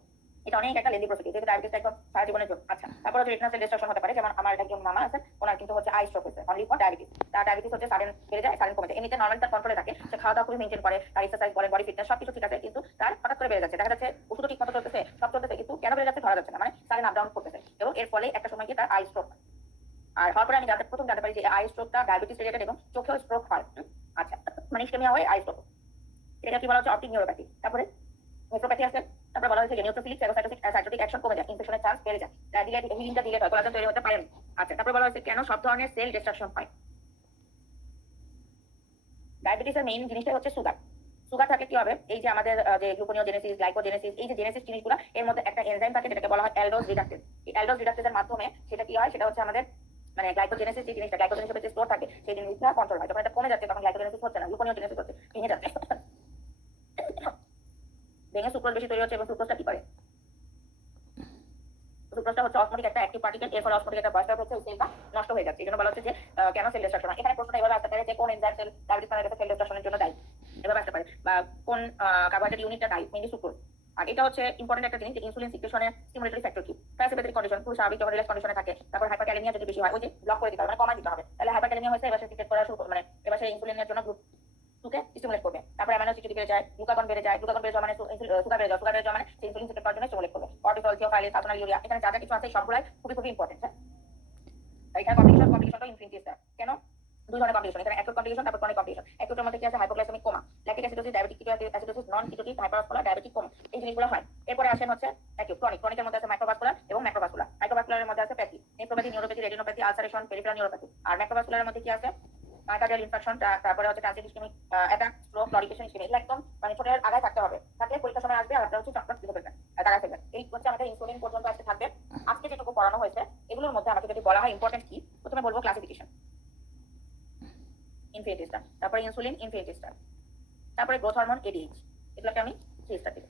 এটা অনেক একটা লেন্দি প্রসিডিউর, যেহেতু ডায়াবেটিস একদম সারা জীবনের জন্য। আচ্ছা, তারপর হচ্ছে রেটিনা সেল ডিস্ট্রাকশন হতে পারে, যেমন আমার একজন মামা আছে, ওনার কিন্তু হচ্ছে আই স্ট্রোক হয়েছে অনলি ফর ডায়াবেটিস। তার ডায়াবেটিস হচ্ছে সাডেন বেড়ে যায়, সাডেন কমে যায়, এমনিতে নর্মালি তার কন্ট্রোলে থাকে, সে খাওয়া দাওয়া খুবই মেনটেন করে, তার এক্সারসাইজ বলেন, বডি ফিটনেস সবকিছু ঠিক আছে, কিন্তু তার হঠাৎ করে বেড়ে যাচ্ছে, দেখা যাচ্ছে ওষুধও ঠিক মতো চলতেছে, সব চলতেছে, কিন্তু কেন বেড়ে যাচ্ছে ধরা যাচ্ছে না, মানে সাডেন আপ ডাউন করতেছে, এবং এর ফলে একটা সময় গিয়ে তার আই স্ট্রোক। আর হওয়ার পরে আমি প্রথম জানতে পারি যে আই স্ট্রোকটা ডায়াবেটিস রিলেটেড এবং চোখেও স্ট্রোক হয়। আচ্ছা, মানে ইসকেমিয়া হয় আই স্ট্রোক, এটা কি বলা হচ্ছে অপটিক নিউরোপ্যাথি। তারপরে নিউরোপ্যাথি আছে, তারপরে বলা হয়েছে যে নিউট্রোফিলিক ফ্যাগোসাইটোসিক সাইটোটিক অ্যাকশন কমে যায়, ইনফেকশনের চান্স বেড়ে যায়, ডিলেড হিলিংটা ডিলেড হয়, কোলাজেন তৈরি হতে পারে না। আচ্ছা, তারপরে বলা হয়েছে কেন সব ধরনের সেল ডিস্ট্রাকশন হয়। ডায়াবেটিসের মেইন জিনিসটা হচ্ছে সুগার। সুগার থাকে কি হবে, এই যে আমাদের যে গ্লুকোনিওজেনেসিস, গ্লাইকোজেনেসিস, এই যে জেনেসিস জিনিসগুলো, এর মধ্যে একটা এনজাইম থাকে যেটাকে বলা হয় অ্যালডোজ রিডাকটেজ। এই অ্যালডোজ রিডাকটেজের মাধ্যমে সেটা কি হয়, সেটা হচ্ছে আমাদের মানে গ্লাইকোজেনেসিস যে জিনিসটা, গ্লাইকোজেন হিসেবে যে স্টোর থাকে সেই জিনিসটা কন্ট্রোল হয়। যখন এটা কমে যাচ্ছে তখন গ্লাইকোজেনেসিস হচ্ছে না, গ্লুকোনিওজেনেসিস হচ্ছে, ভেঙে যাচ্ছে, ভেঙে সুক্রোজ বেশি তৈরি হচ্ছে, এবং সুক্রোজটা কি করে, সুক্রোজটা হচ্ছে অসমোটিক একটা অ্যাক্টিভ পার্টিকেল, এর ফলে অসমোটিক একটা বাস্টার হচ্ছে, ওই সেলটা নষ্ট হয়ে যাচ্ছে। এই জন্য বলা হচ্ছে যে কেন সেল ডিস্ট্রাকশন হয়। এখানে প্রশ্নটা এভাবে আসতে পারে যে কোন এনজাইম সেল ডায়াবেটিস মেলাইটাসের সেল ডিস্ট্রাকশনের জন্য দায়ী, এভাবে আসতে পারে, বা কোন কার্বোহাইড্রেট ইউনিটটা দায়ী, মেইনলি সুক্রোজ। আর এটা হচ্ছে ইম্পর্টেন্ট একটা জিনিস যে ইনসুলিন সিক্রেশনের স্টিমুলেটরি ফ্যাক্টর কি, প্যারাসিম্পথেটিক কন্ডিশন, পুরো স্বাভাবিক যখন রিল্যাক্স কন্ডিশনে থাকে, তারপর হাইপারক্যালেমিয়া যদি বেশি হয়, ওই যে ব্লক করে দিতে হবে, মানে কমাই দিতে হবে, তাহলে হাইপারক্যালেমিয়া হয়েছে, এবার সে সিক্রেট করা শুরু করবে, মানে এবার সে ইনসুলিনের জন্য গ্লুকোজকে স্টিমুলেট করবে, তারপর অ্যামাইনো অ্যাসিড বেড়ে যায়, গ্লুকাগন বেড়ে যায়, গ্লুকাগন বেড়ে যাওয়া মানে সুগার বেড়ে যাওয়া, সুগার বেড়ে যাওয়া মানে সেই ইনসুলিন সিক্রেট করার জন্য স্টিমুলেট করবে। কর্টিসল, থিওফাইলিন, সালফোনাল ইউরিয়া, এখানে যা যা কিছু আছে সবগুলাই খুবই খুবই ইম্পর্টেন্ট। হ্যাঁ, এখানে কমপ্লিকেশনটা ইনফিনিটি স্টার। কেন, দুই ধরনের কমপ্লিকেশন, এখানে অ্যাকিউট কমপ্লিকেশন, তারপর ক্রনিক কমপ্লিকেশন। অ্যাকিউটের মধ্যে কি আছে, hypoglycaemic coma, lactic acidosis, diabetic ketoacidosis, non ketotic hypervascular diabetic coma, এই জিনিসগুলো হয়। এরপরে আসেন হচ্ছে অ্যাকিউট। ক্রনিকের মধ্যে আছে মাইক্রোভাসকুলার এবং ম্যাক্রোভাসকুলার। মাইক্রোভাসকুলারের মধ্যে আছে প্যাথি, nephropathy, neuropathy, retinopathy, ulceration, peripheral neuropathy. আর ম্যাক্রোভাসকুলারের মধ্যে কি আছে, মাইকার্ডিয়াল ইনফারকশন, তারপরে হচ্ছে transient ischaemic attack, stroke, claudication ischaemic. এগুলো একদম মানে ছোটের আগায় থাকতে হবে, থাকলে পরীক্ষার সময় আসবে আর আপনারা হচ্ছে চটপট লিখে ফেলবেন, দাঁড়া ফেলবেন। এই হচ্ছে আমাদের ইনসুলিন পর্যন্ত আজকে থাকবে। আজকে যেটুকু পড়ানো হয়েছে এগুলোর মধ্যে আমাকে যদি বলা হয় ইম্পর্টেন্ট কি, প্রথমে বলবো ক্লাসিফিকেশন, ইনফিনিটি স্টার, তারপরে ইনসুলিন, ইনফিনিটি স্টার, তারপরে গ্রোথ হরমোন, এডিএইচ, এগুলোকে আমি 3 স্টার দিব।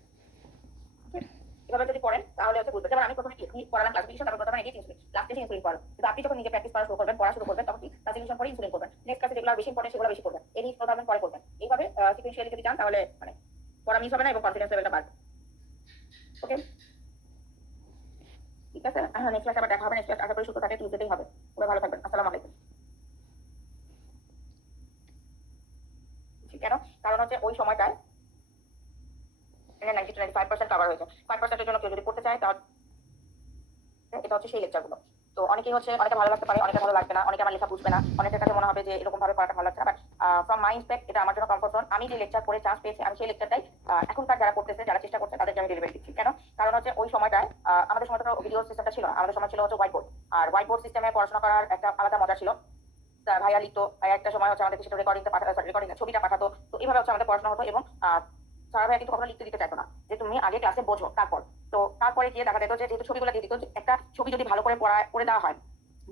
এভাবে যদি পড়েন তাহলে হচ্ছে বুঝবেন। যেমন আমি প্রথমে কি পড়ালাম ক্লাসিফিকেশন, তারপর প্রথমে এডিএইচ, ইনসুলিন, লাস্টে ইনসুলিন পড়ালাম। কিন্তু আপনি যখন নিজে প্র্যাকটিস করা শুরু করবেন, পড়া শুরু করবেন, তখন কি ক্লাসিফিকেশন পরে ইনসুলিন করবেন, নেক্সট ক্লাসে যেগুলো বেশি ইম্পর্টেন্ট সেগুলো বেশি করবেন, এডিএইচ, গ্রোথ হরমোন পরে করবেন। এইভাবে সিকোয়েন্সিয়ালি যদি যান তাহলে মানে পড়া মিস হবে না এবং কনফিডেন্স লেভেলটা বাড়বে। ওকে, ঠিক আছে। নেক্সট ক্লাসে আবার দেখা হবে। নেক্সট ক্লাস আশা করি সুস্থ থাকে, টিউসডেতেই হবে। সবাই ভালো থাকবেন, আসসালামু আলাইকুম। কেন, কারণ হচ্ছে ওই সময়টায় 90 to 95% কভার হয়েছে। 5%-এর জন্য কেউ যদি পড়তে চায় তাহলে এটা হচ্ছে সেই লেকচারগুলো। তো অনেকেই হচ্ছে, অনেকে ভালো লাগতে পারে, অনেকে ভালো লাগবে না, অনেকে আমার লেখা বুঝবে না, অনেকের কাছে মনে হবে যে এরকম ভাবে পড়াটা ভালো লাগছে না। বাট ফ্রম মাই ইন্সপেক্ট এটা আমার জন্য কমফোর্ট জোন। আমি যে লেকচার করে চান্স পেয়েছি, আমি সেই লেকচারটাই এখনকার যারা করতেছে, যারা চেষ্টা করছে, তাদেরকে আমি ডেলিভারি দিচ্ছি। কেন, কারণ হচ্ছে ওই সময়টায় আমাদের সময় তো ভিডিও সিস্টেমটা ছিল না, আমাদের সময় ছিল হচ্ছে হোয়াইট বোর্ড। আর হোয়াইট বোর্ড সিস্টেমে পড়াশোনা করার একটা আলাদা মজা ছিল। ভাইয়া লিখতো, ভাইয়া একটা সময় হচ্ছে আমাদেরকে সেটা রেকর্ডিংটা পাঠাতো, রেকর্ডিং ছবিটা পাঠাতো। তো এইভাবে হচ্ছে আমাদের পড়াশোনা হতো এবং সারা ভাইয়া কিন্তু কখনো লিখতে দিতে চাইতো না, যে তুমি আগে ক্লাসে বোঝো তারপর। তো তারপরে গিয়ে দেখা যেত যে যেহেতু ছবিগুলো দিয়ে দিত, একটা ছবি যদি ভালো করে করে দেওয়া হয়,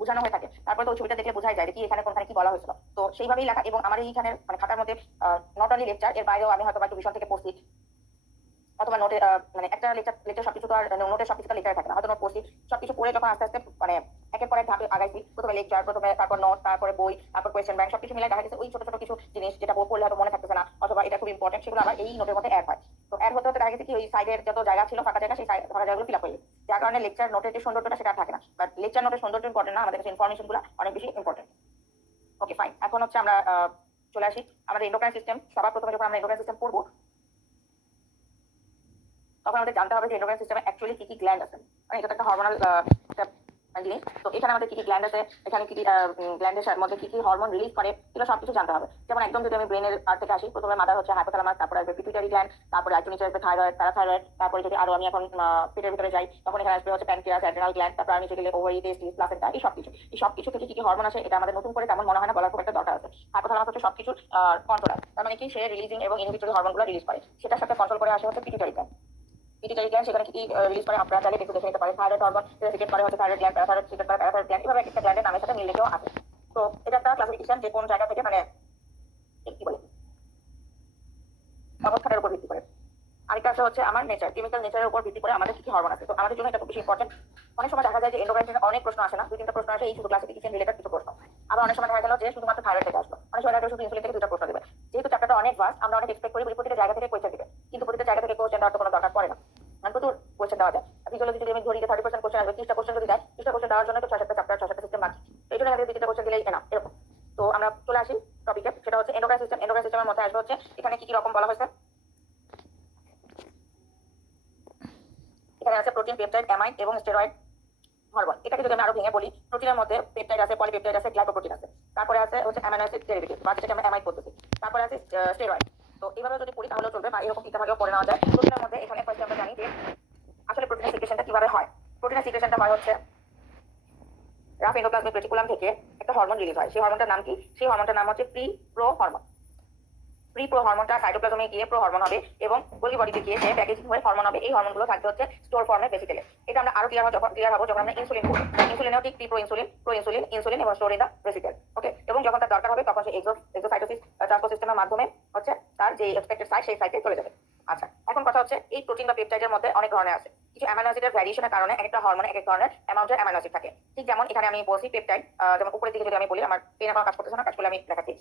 বোঝানো হয়ে থাকে, তারপরে তো ওই ছবিটা দেখে বোঝাই যায় যে কি এখানে কোনখানে কি বলা হয়েছিল। তো সেইভাবেই লেখা। এবং আমার এইখানে মানে খাতার মধ্যে নট অনলি লেকচার, এর বাইরেও আমি হয়তো বা টিউশন থেকে পড়ছি, অথবা নোটে মানে একটা লেকচার লেকচার সবকিছু তো আর নোটের সবকিছু তো লেখাই থাকে না, হয়তো নোট পড়ছি। সবকিছু পড়ে যখন আস্তে আস্তে মানে একের পর এক ধাপে আগাইছি, প্রথমে লেকচার, প্রথমে তারপর নোট, তারপরে বই, তারপর কোয়েশ্চেন ব্যাংক, সবকিছু মিলে দেখা গেছে ওই ছোট ছোট কিছু জিনিস যেটা বই পড়লে হয়তো মনে থাকতেছে না, অথবা এটা খুব ইম্পর্টেন্ট, সেগুলো আবার এই নোটের মধ্যে অ্যাড হয়। তো অ্যাড হতে হতে দেখা গেছে কি ওই সাইডের যত জায়গা ছিল ফাঁকা জায়গা, সেই ফাঁকা জায়গাগুলো ফিল আপ হয়ে গেছে। যার কারণে লেকচার নোটের যে সৌন্দর্যটা সেটা আর থাকে না। বাট লেকচার নোটের সৌন্দর্য ইম্পর্টেন্ট না, আমাদের কাছে ইনফরমেশন গুলো অনেক বেশি ইম্পর্টেন্ট। ওকে ফাইন, এখন হচ্ছে আমরা চলে আসি আমাদের এন্ডোক্রাইন সিস্টেম। সবার প্রথমে যখন আমরা এন্ডোক্রাইন সিস্টেম পড়বো, তখন আমাদের জানতে হবে যে এন্ডোক্রাইন সিস্টেমে অ্যাকচুয়ালি কি কি গ্ল্যান্ড আছে। মানে এটা তো একটা হরমোনাল জিনিস। তো এখানে আমাদের কি কি গ্ল্যান্ড আছে, এখানে কি কি গ্ল্যান্ডের মধ্যে কি কি হরমোন রিলিজ করে, এগুলো সবকিছু জানতে হবে। যেমন একদম যদি আমি ব্রেনের পার্ট থেকে আসি, প্রথমে মাথার হচ্ছে হাইপোথ্যালামাস, তারপরে আসবে পিটুইটারি গ্ল্যান্ড, তারপরে একটু নিচে আসবে থাইরয়েড, প্যারাথাইরয়েড, তারপরে যদি আরো আমি এখন পেটের ভিতরে যাই, তখন এখানে আসবে হচ্ছে প্যানক্রিয়াস, অ্যাড্রিনাল গ্ল্যান্ড, তারপর আমি নিচে গেলে ওভারি, টেস্টিস, প্লাসেন্টা, এই সবকিছু থেকে কি কি হরমোন আছে এটা আমাদের নতুন করে তেমন মনে হয় না, বলার খুব একটা দরকার আছে। হাইপোথ্যালামাস হচ্ছে সবকিছু কন্ট্রোলার, তার মানে কি সে রিলিজিং এবং ইনহিবিটরি হরমোনগুলো রিলিজ করে, সেটার সাথে কন্ট্রোল করে আসে হচ্ছে পিটুইটারি গ্ল্যান্ড। পিটুইটারি গ্ল্যান্ড সেখানে কি রিলিজ করে আপনারা চাইলে একটু দেখে নিতে পারেন। থাইরয়েড হরমোন সিক্রেট করে হচ্ছে থাইরয়েড গ্ল্যান্ড, প্যারাথাইরয়েড সিক্রেট করে প্যারাথাইরয়েড গ্ল্যান্ড, এভাবে একটা গ্ল্যান্ডের নামের সাথে মিল রেখেও আছে। তো এটা একটা ক্লাসিফিকেশন যে কোন জায়গা থেকে মানে কি বলে অবস্থানের উপর ভিত্তি করে। আরেকটা আছে হচ্ছে আমার নেচার, কেমিক্যাল নেচারের উপর ভিত্তি করে আমাদের কি কি হরমোন আছে। তো আমাদের জন্য এটা খুব বেশি ইম্পর্টেন্ট। অনেক সময় দেখা যায় যে এন্ডোক্রাইন থেকে অনেক প্রশ্ন আসে না, দুই তিনটা প্রশ্ন আসে এই শুধু ক্লাসিফিকেশন রিলেটেড কিছু প্রশ্ন। আবার অনেক সময় দেখা গেল যে শুধুমাত্র থাইরয়েড থেকে আসলো, অনেক সময় দেখা গেল শুধু ইনসুলিন থেকে দুটো প্রশ্ন দেবে। যেহেতু চ্যাপ্টারটা অনেক ভাস্ট, আমরা অনেক এক্সপেক্ট করি প্রতিটা জায়গা থেকে কোয়েশ্চেন দিবে, কিন্তু প্রতিটা জায়গা থেকে কোয়েশ্চেন দেওয়ার তো কোনো দরকার পড়ে না। মানে প্রচুর কোয়েশ্চেন দেওয়া যায়। ফিজিওলজি যদি আমি ধরি যে 30% কোয়েশ্চেন আসবে, 30টা কোয়েশ্চেন যদি দেয়, 30টা কোয়েশ্চেন দেওয়ার জন্য তো 6-7টা চ্যাপ্টার, 6-7টা সিস্টেম বাকি। এই জন্য আমাদের 2-3টা কোয়েশ্চেন দিলেই না এরকম। তো আমরা চলে আসি টপিকে, সেটা হচ্ছে এন্ডোক্রাইন সিস্টেম। এন্ডোক্রাইন সিস্টেমের মধ্যে আসবে হচ্ছে এখানে কি কি রকম বলা হয়েছে। এখানে আছে প্রোটিন, পেপটাইড, অ্যামাইড এবং স্টেরয়েড হরমোন। এটাকে যদি আমি আরো ভেঙে বলি, প্রোটিনের মধ্যে পেপটাইড আছে, পলিপেপটাইড আছে, গ্লাইকোপ্রোটিন আছে, তারপরে আছে হচ্ছে অ্যামাইনো অ্যাসিড ডেরিভেটিভ বা যেটাকে আমরা অ্যামাইড বলতেছি, তারপরে আছে স্টেরয়েড। তো এইভাবে যদি পড়ি তাহলেও চলবে, বা এরকম তিনটা ভাগেও পড়ে নেওয়া যায়। প্রোটিনের মধ্যে এখানে ফার্স্টে আমরা জানি যে আসলে প্রোটিনের সিক্রেশনটা কিভাবে হয়। প্রোটিনের সিক্রেশনটা হয় হচ্ছে রাফ এন্ডোপ্লাজমিক রেটিকুলাম থেকে একটা হরমোন রিলিজ হয়। সেই হরমোনটার নাম কি? সেই হরমোনটার নাম হচ্ছে pre pro hormone. Pre pro হরমোনটা সাইটোপ্লাজমে গিয়ে প্রো হরমোন হবে এবং গোলজি বডিতে গিয়ে সে প্যাকেজিং হয়ে হরমোন হবে। এই হরমোনগুলো থাকবে হচ্ছে স্টোর ফর্মে বেসিক্যালি। এটা আমরা আরো ক্লিয়ার হবো যখন আমরা ইনসুলিন করবো। ইনসুলিনেও ঠিক pre pro insulin, pro insulin, insulin এবং স্টোর ইন দা ভেসিকেল। ওকে, এবং যখন তার দরকার হবে তখন সে এক্সোসাইটোসিস ট্রান্সপোর্ট সিস্টেমের মাধ্যমে হচ্ছে তার যে এক্সপেক্টেড সাইট সেই সাইটে চলে যাবে। আচ্ছা, এখন কথা হচ্ছে এই প্রোটিন বা পেপটাইডের মধ্যে অনেক ধরনের আছে। কিছু অ্যামাইনো অ্যাসিডের ভ্যারিয়েশনের কারণে একটা হরমোনে এক ধরনের অ্যামাউন্টের অ্যামাইনো অ্যাসিড থাকে। ঠিক যেমন এখানে আমি বলছি পেপটাইড, যেমন উপরের দিকে যদি আমি বলি, আমার পেন এখন কাজ করতেছে না, কাজ করলে আমি দেখাচ্ছি।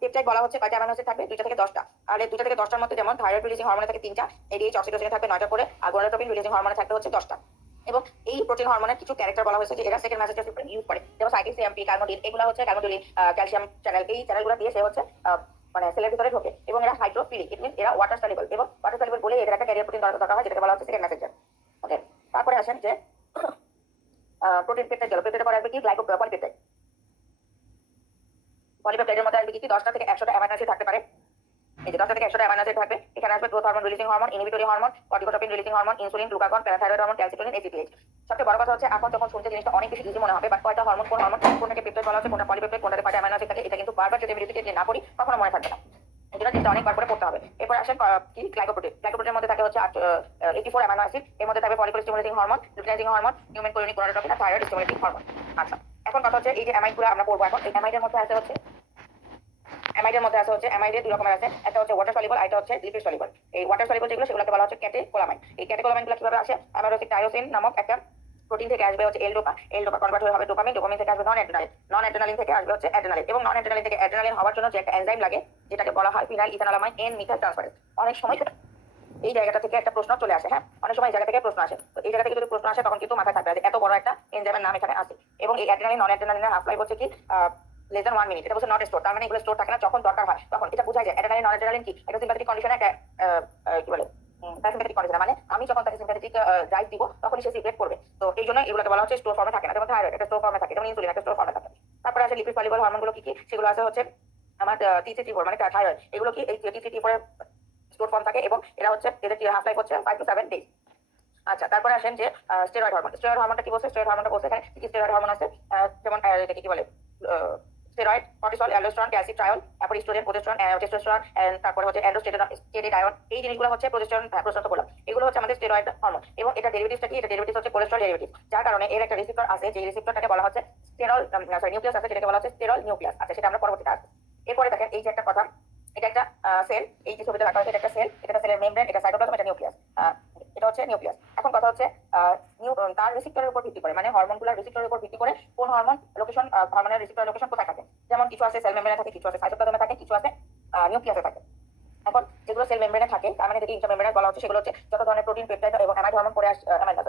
পেপটাইড বলা হচ্ছে কয়টা অ্যামাইনো অ্যাসিড থাকবে? 2টা থেকে 10টা। আর এই 2টা থেকে 10টার মধ্যে যেমন থাইরয়েড রিলিজিং হরমোনে থাকে 3টা, এডিএইচ অক্সিটোসিনে থাকবে 9টা করে, আর গোনাডোট্রপিন রিলিজিং হরমোনে থাকবে হচ্ছে 10টা। এবং এই প্রোটিন হরমোনের কিছু ক্যারেক্টার বলা হয়েছে যে এরা সেকেন্ড মেসেঞ্জার সিস্টেম ইউজ করে। যেমন সাইটিক সিএমপি, কার্বোডিন, এগুলো হচ্ছে কার্বোডিলিন, ক্যালসিয়াম চ্যানেল, এই চ্যানেলগুলো দিয়ে সে হচ্ছে মানে সেলের ভিতরে ঢোকে। এবং এরা হাইড্রোফিলিক, ইট মিন্স এরা ওয়াটার সলিবল, এবং ওয়াটার সলিবল বলে এদের একটা ক্যারিয়ার প্রোটিন দরকার হয়, যেটাকে বলা হচ্ছে সেকেন্ড মেসেঞ্জার। ওকে, তারপরে আসেন যে প্রোটিন পেপটাইড গেল, পেপটাইডের পরে আসবে কি পলিপেপটাইড। পলিপেপটাইডের মধ্যে আসবে কি 10টা থেকে 100টা অ্যামাইনো অ্যাসিড থাকতে পারে। এই যে 10টা থেকে 100টা অ্যামাইনো অ্যাসিড থাকবে। এখানে আসবে growth hormone releasing hormone, inhibitory hormone, corticotropin releasing hormone, insulin, glucagon, parathyroid hormone, calcitonin, ACTH. সবচেয়ে বড় কথা হচ্ছে এখন যখন শুনতে জিনিসটা অনেক বেশি ইজি মনে হবে, বাট কয়টা হরমোন, কোন হরমোন, কোনটাকে পেপটাইড বলা হচ্ছে, কোনটা পলিপেপটাইড, কোনটাতে কয়টা অ্যামাইনো অ্যাসিড থাকে, এটা কিন্তু বারবার যদি আমি রিপিটেড না করি কখনো মনে থাকবে না। এগুলো জিনিসটা অনেকবার করে পড়তে হবে। এরপর আসেন কি গ্লাইকোপ্রোটিন। গ্লাইকোপ্রোটিনের মধ্যে থাকে হচ্ছে 84 অ্যামাইনো অ্যাসিড। এর মধ্যে থাকবে follicle stimulating hormone, luteinising hormone, human chorionic gonadotropin, আর থাইরয়েড স্টিমুলেটিং হরমোন। আচ্ছা, এখন কথা হচ্ছে এই যে অ্যামাইডগুলো আমরা পড়বো এখন, এই অ্যামাইডের মধ্যে আছে হচ্ছে অ্যামাইডের দুই রকমের আছে, একটা হচ্ছে ওয়াটার সলিবল, আর একটা হচ্ছে লিপিড সলিবল। এই ওয়াটার সলিবল যেগুলো সেগুলোকে বলা হচ্ছে ক্যাটেকোলামাইন। এই ক্যাটেকোলামাইনগুলো কিভাবে আসে? অ্যামাইনো অ্যাসিড টায়োসিন নামক একটা প্রোটিন থেকে আসবে হচ্ছে এল ডোপা কনভার্ট হয়ে হবে ডোপামিন, ডোপামিন থেকে আসবে নন অ্যাড্রেনালিন থেকে আসবে হচ্ছে অ্যাড্রেনালিন, এবং নন অ্যাড্রেনালিন থেকে অ্যাড্রেনালিন হওয়ার জন্য যে একটা এনজাইম লাগে যেটাকে বলা হয় ফিনাইল ইথানোলামাইন এন মিথাইল ট্রান্সফারেজ। অনেক সময় এই জায়গাটা থেকে একটা প্রশ্ন চলে আসে। হ্যাঁ, অনেক সময় এই জায়গা থেকে প্রশ্ন আসে। তো এই জায়গা থেকে যদি প্রশ্ন আসে তখন কিন্তু মাথায় থাকবে যে এত বড় একটা এনজাইমের নাম এখানে আছে। এবং এই অ্যাড্রেনালিন নন অ্যাড্রেনালিনের হাফ লাইফ হচ্ছে কি less than 1 মিনিট। এটা বলছে নট স্টোর, তার মানে এগুলো স্টোর থাকে না, যখন দরকার হয় তখন। এটা বোঝা যায় অ্যাড্রেনালিন নন অ্যাড্রেনালিন কি, একটা সিম্প্যাথেটিক কন্ডিশনে একটা কি বলে প্যারাসিম্প্যাথেটিক কন্ডিশন, মানে আমি যখন তাকে সিম্প্যাথেটিক ড্রাইভ দিব তখনই সে সিক্রেট করবে। তো এই জন্য এগুলোকে বলা হচ্ছে স্টোর ফর্মে থাকে না। যেমন থাইরয়েড একটা স্টোর ফর্মে থাকে, যেমন ইনসুলিন একটা স্টোর ফর্মে থাকে। তারপরে আছে লিপিড সলিবল হরমোনগুলো কি কি, সেগুলো আছে হচ্ছে আমার টি3 মানে থাইরয়েড। এগুলো কি এই টি3 স্টোর ফর্ম থাকে, এবং এরা হচ্ছে এদের হাফ লাইফ হচ্ছে 5 to 7 ডেজ। আচ্ছা, তারপরে আসেন যে স্টেরয়েড হরমোন। স্টেরয়েড হরমোনটা কি বলছে? স্টেরয়েড হরমোনটা বলছে এখানে কি স্টেরয়েড হরমোন আছে, যেমন এটাকে কি বলে স্টেরয়েড, কর্টিসল, অ্যালডোস্টেরন, ক্যালসিট্রায়োল, তারপর ইস্ট্রোজেন, প্রোজেস্টেরন, টেস্টোস্টেরন, তারপরে হচ্ছে অ্যান্ড্রোস্টেরয়েড, এই জিনিসগুলো হচ্ছে প্রজেস্টেরন বলা। এগুলো হচ্ছে আমাদের স্টেরয়েড হরমোন এবং এটা ডেরিভেটিভসটা কি? এটা ডেরিভেটিভ হচ্ছে কোলেস্টেরল ডেরিভেটিভ, যার কারণে এর একটা রিসেপ্টর আছে, যে রিসেপ্টরটাকে বলা হচ্ছে স্টেরল নিউক্লিয়াস আছে, যেটাকে বলা হচ্ছে স্টেরল নিউক্লিয়াস। আচ্ছা, সেটা আমরা পরবর্তীতে আসবো। এরপরে দেখেন এই যে একটা কথা, এটা একটা সেল, এই যে ছবিতে রাখা হয়েছে এটা একটা সেল, এটা সেলের মেমব্রেন, এটা সাইটোপ্লাজম, এটা নিউক্লিয়াস, এটা হচ্ছে নিউক্লিয়াস। এখন কথা হচ্ছে তার রিসেপ্টরের উপর ভিত্তি করে, মানে হরমোনগুলোর রিসেপ্টরের উপর ভিত্তি করে কোন হরমোন লোকেশন, হরমোনের রিসেপ্টর লোকেশন কোথায় থাকে। যেমন কিছু আছে সেল মেমব্রেনে থাকে, কিছু আছে সাইটোপ্লাজমে থাকে, কিছু আছে নিউক্লিয়াসে থাকে। এখন যেগুলো সেল মেমব্রেনে থাকে, তার মানে যদি ইন্ট্রামেমব্রেনাল বলা হচ্ছে, সেগুলো হচ্ছে যত ধরনের প্রোটিন, পেপটাইড এবং অ্যামাইড হরমোন পড়ে আসছে,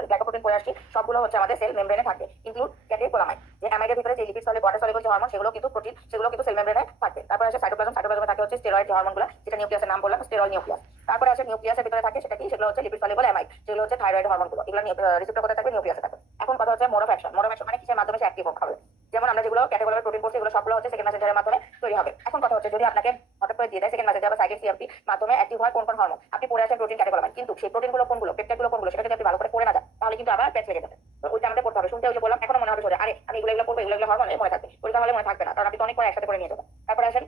গ্লাইকোপ্রোটিন পড়ে আসছে, সবগুলো হচ্ছে আমাদের সেল মেমব্রেনে থাকে, ইনক্লুড ক্যাটেকোলামাইড। যে অ্যামাইডের ভিতরে যে লিপিড সলিড, ওয়াটার সলিবল যে হরমোন, সেগুলো কিন্তু প্রোটিন, সেগুলো কিন্তু সেল মেমব্রেনে থাকে। তারপরে আছে সাইটোপ্লাজম, সাইটোপ্লাজমে থাকে হচ্ছে স্টেরয়েড যে হরমোনগুলো, যেটা নিউক্লিয়াসের নাম বললাম স্টেরল নিউক্লিয়াস। তারপরে আছে নিউক্লিয়াসের ভিতরে থাকে, সেটা কি? সেগুলো হচ্ছে লিপিড সলিবল অ্যামাইড, যেগুলো হচ্ছে থাইরয়েড হরমোনগুলো, এগুলো রিসেপ্টর কোথায় থাকবে? নিউক্লিয়াসে থাকবে। এখন কথা হচ্ছে mode of action. Mode of action মানে কিসের মাধ্যমে সে অ্যাক্টিভ হবে। যেমন আমরা যেগুলো ক্যাটেগোলার প্রোটিন করছি, এগুলো সবগুলো হচ্ছে সেকেন্ড মেসেঞ্জারের মাধ্যমে তৈরি হবে। এখন কথা হচ্ছে যদি আপনাকে হঠাৎ করে দিয়ে দেয় সেকেন্ড মেসেঞ্জার বা সাইকেল সিএমপি মাধ্যমে অ্যাক্টিভ হয় কোন কোন হরমোন, আপনি পড়ে আছেন প্রোটিন ক্যাটেগোলামাইড, কিন্তু সেই প্রোটিনগুলো কোনগুলো, পেপটাইডগুলো কোনগুলো, সেটা যদি আপনি ভালো করে পড়ে না যান, তাহলে কিন্তু আবার প্যাচ লেগে যাবে। তো ওইটা আমাদের পড়তে হবে। শুনতে ওই যে বললাম, এখনো মনে হবে সোজা, আরে আমি এগুলো পড়বো, এগুলো হরমোন মনে থাকবে, পরীক্ষা হলে মনে থাকবে না, কারণ আপনি তো অনেক করে একসাথে করে নিয়ে যাবেন। তারপরে আসেন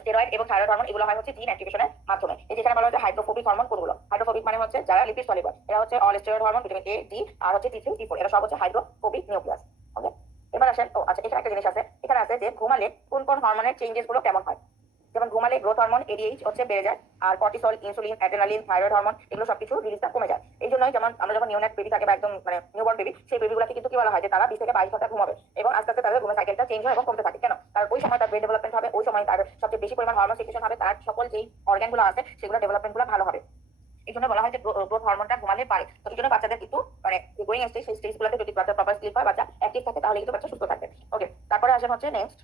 স্টেরয়েড এবং থাইরয়েড হরমোন, এগুলো হয় হচ্ছে জিন অ্যাক্টিভেশনের মাধ্যমে। এই যেখানে বলা হচ্ছে হাইড্রোফোবিক হরমোন কোনগুলো। হাইড্রোফোবিক মানে হচ্ছে যারা লিপিড সলিবল, এরা হচ্ছে all steroid hormone, vitamin A, D আর হচ্ছে টি3, টি4, এরা সব হচ্ছে হাইড্রোফোবিক নিউক্লিয়াস। ওকে, এবার আসেন। ও আচ্ছা, এখানে একটা জিনিস আছে, এখানে আছে যে ঘুমালে কোন কোন হরমোনের চেঞ্জেস গুলো কেমন হয়। যেমন ঘুমালে গ্রোথ হরমোন এডিএইচ হচ্ছে বেড়ে যায়, আর cortisol, insulin, adrenaline, thyroid hormone, এগুলো সবকিছু রিলিজটা কমে যায়। এই জন্যই যেমন আমরা যখন নিউনেট বেবি থাকে বা একদম মানে নিউবর্ন বেবি, সেই বেবিগুলোকে কিন্তু কি বলা হয় যে তারা 20 থেকে 22 ঘন্টা ঘুমাবে এবং আস্তে আস্তে তাদের ঘুমের সাইকেলটা চেঞ্জ হয় এবং কমতে থাকে। কেন? কারণ ওই সময় তার ব্রেন ডেভেলপমেন্ট হবে, ওই সময় তার সবচেয়ে বেশি পরিমাণ হরমোন সিক্রেশন হবে, তার সকল যেই অর্গানগুলো আছে সেগুলো ডেভেলপমেন্টগুলো ভালো হবে। এই জন্য বলা হয় যে গ্রোথ হরমোনটা ঘুমালে পারে। তো এই জন্য বাচ্চাদের কিন্তু মানে গোয়িং স্টেজ, সেই স্টেজগুলোতে যদি বাচ্চা প্রপার স্লিপ হয়, বাচ্চা অ্যাক্টিভ থাকে, তাহলে কিন্তু বাচ্চা সুস্থ থাকবে। ওকে, তারপরে আসেন হচ্ছে নেক্সট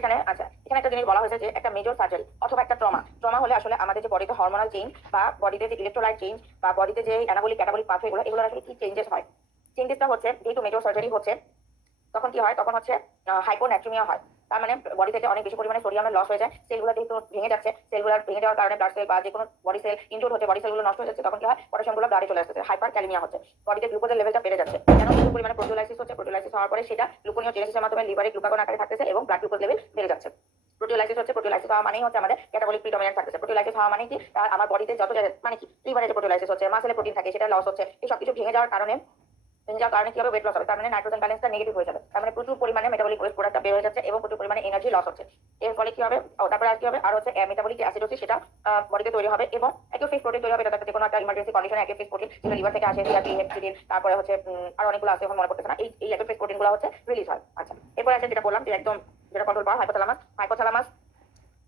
এখানে। আচ্ছা, এখানে একটা জিনিস বলা হয়েছে যে একটা মেজর সার্জারি অথবা একটা ট্রমা হলে আসলে আমাদের যে বডিতে হরমোনাল চেঞ্জ বা বডিতে যে ইলেকট্রোলাইট চেঞ্জ বা বডিতে যে অ্যানাবলিক ক্যাটাবলিক পাথওয়েগুলো, এগুলো আসলে কি চেঞ্জেস হয়। চেঞ্জেসটা হচ্ছে যেহেতু মেজর সার্জারি হচ্ছে, তখন কি হয়, তখন হচ্ছে হাইপোন্যাট্রিমিয়া হয়। তার মানে বডি থেকে অনেক বেশি পরিমাণে সোডিয়ামের লস হয়ে যায়, সেলগুলো যেহেতু ভেঙে যাচ্ছে, সেলগুলো ভেঙে যাওয়ার কারণে ব্লাড সেল বা যে কোনো বডি সেল ইনজুর হচ্ছে, বডি সেলগুলো নষ্ট হয়ে যাচ্ছে, তখন কি হয়, পটাশিয়ামগুলো ব্লাডে চলে আসছে, হাইপার ক্যালিমিয়া হচ্ছে, বডিতে গ্লুকোজের লেভেলটা বেড়ে যাচ্ছে। কেন? প্রচুর পরিমাণে প্রোটিওলাইসিস হচ্ছে, প্রোটিওলাইসিস হওয়ার পরে সেটা গ্লুকোনিওজেনেসিসের মাধ্যমে লিভারে গ্লুকাগন আকারে থাকতেছে এবং ব্লাড গ্লুকোজ লেভেল বেড়ে যাচ্ছে। প্রোটিওলাইসিস হচ্ছে, প্রোটিওলাইসিস হওয়া মানেই হচ্ছে আমাদের ক্যাটাবলিক প্রিডমিনেন্ট থাকতেছে। প্রোটিওলাইসিস হওয়া মানে কি, তার আমার বডিতে যত মানে কি লিভারে যে প্রোটিওলাইসিস হচ্ছে, মাসেলে প্রোটিন থাকে, সেটা লস হচ্ছে, এই সবকিছু ভেঙে যাওয়ার কারণে কি হবে, ওয়েট লস হবে। তার মানে নাইট্রোজেন ব্যালেন্সটা নেগেটিভ হয়ে যাবে, তার মানে প্রচুর পরিমাণে মেটাবলিক ওয়েস্ট প্রোডাক্টটা বের হয়ে যাচ্ছে এবং প্রচুর পরিমাণে এনার্জি লস হচ্ছে। এর ফলে কি হবে, তারপরে আর কি হবে, আর হচ্ছে মেটাবলিক অ্যাসিডোসিস, সেটা বডিতে তৈরি হবে এবং অ্যাকিউট প্রোটিন তৈরি হবে। এটা যে কোনো একটা ইমার্জেন্সি কন্ডিশনে অ্যাকিউট প্রোটিন, যেটা লিভার থেকে আসে, সিআরপি, হেপচিডিন, তারপরে হচ্ছে আর অনেকগুলো আছে, এখন মনে পড়তেছে না, এই অ্যাকিউট প্রোটিনগুলো হচ্ছে রিলিজ হয়। আচ্ছা, এরপরে আছে যেটা বললাম যে একদম যেটা কন্ট্রোল পাওয়ার হাইপোথ্যালামাস।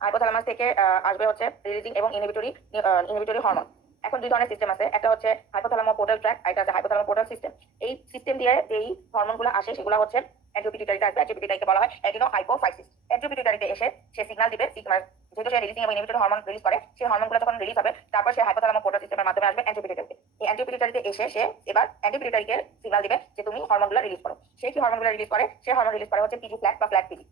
হাইপোথ্যালামাস থেকে আসবে হচ্ছে রিলিজিং এবং ইনহিবিটরি হরমোন। এখন দুই ধরনের সিস্টেম আছে, একটা হচ্ছে হাইপোথ্যালামো পোর্টাল ট্র্যাক, একটা আছে হাইপোথ্যালামো পোর্টাল সিস্টেম। এই সিস্টেম দিয়ে যেই হরমোনগুলো আসে সেগুলো হচ্ছে অ্যান্টিপিটিউটারিতে আসবে। অ্যান্টিপিটিউটারিকে বলা হয় অ্যাডিনোহাইপোফাইসিস। অ্যান্টিপিটিউটারিতে এসে সে সিগন্যাল দিবে, যেহেতু সে রিলিজিং এবং ইনহিবিটরি হরমোন রিলিজ করে, সেই হরমোনগুলো যখন রিলিজ হবে, তারপর সে হাইপোথ্যালামো পোর্টাল সিস্টেমের মাধ্যমে আসবে অ্যান্টিপিটিউটারিতে। এই অ্যান্টিপিটিউটারিতে এসে সে এবার অ্যান্টিপিটিউটারিকে সিগন্যাল দিবে যে তুমি হরমোনগুলো রিলিজ করো। সে কি হরমোনগুলো রিলিজ করে? সে হরমোন রিলিজ করে হচ্ছে পিজি ফ্ল্যাগ বা ফ্ল্যাগ পিজি।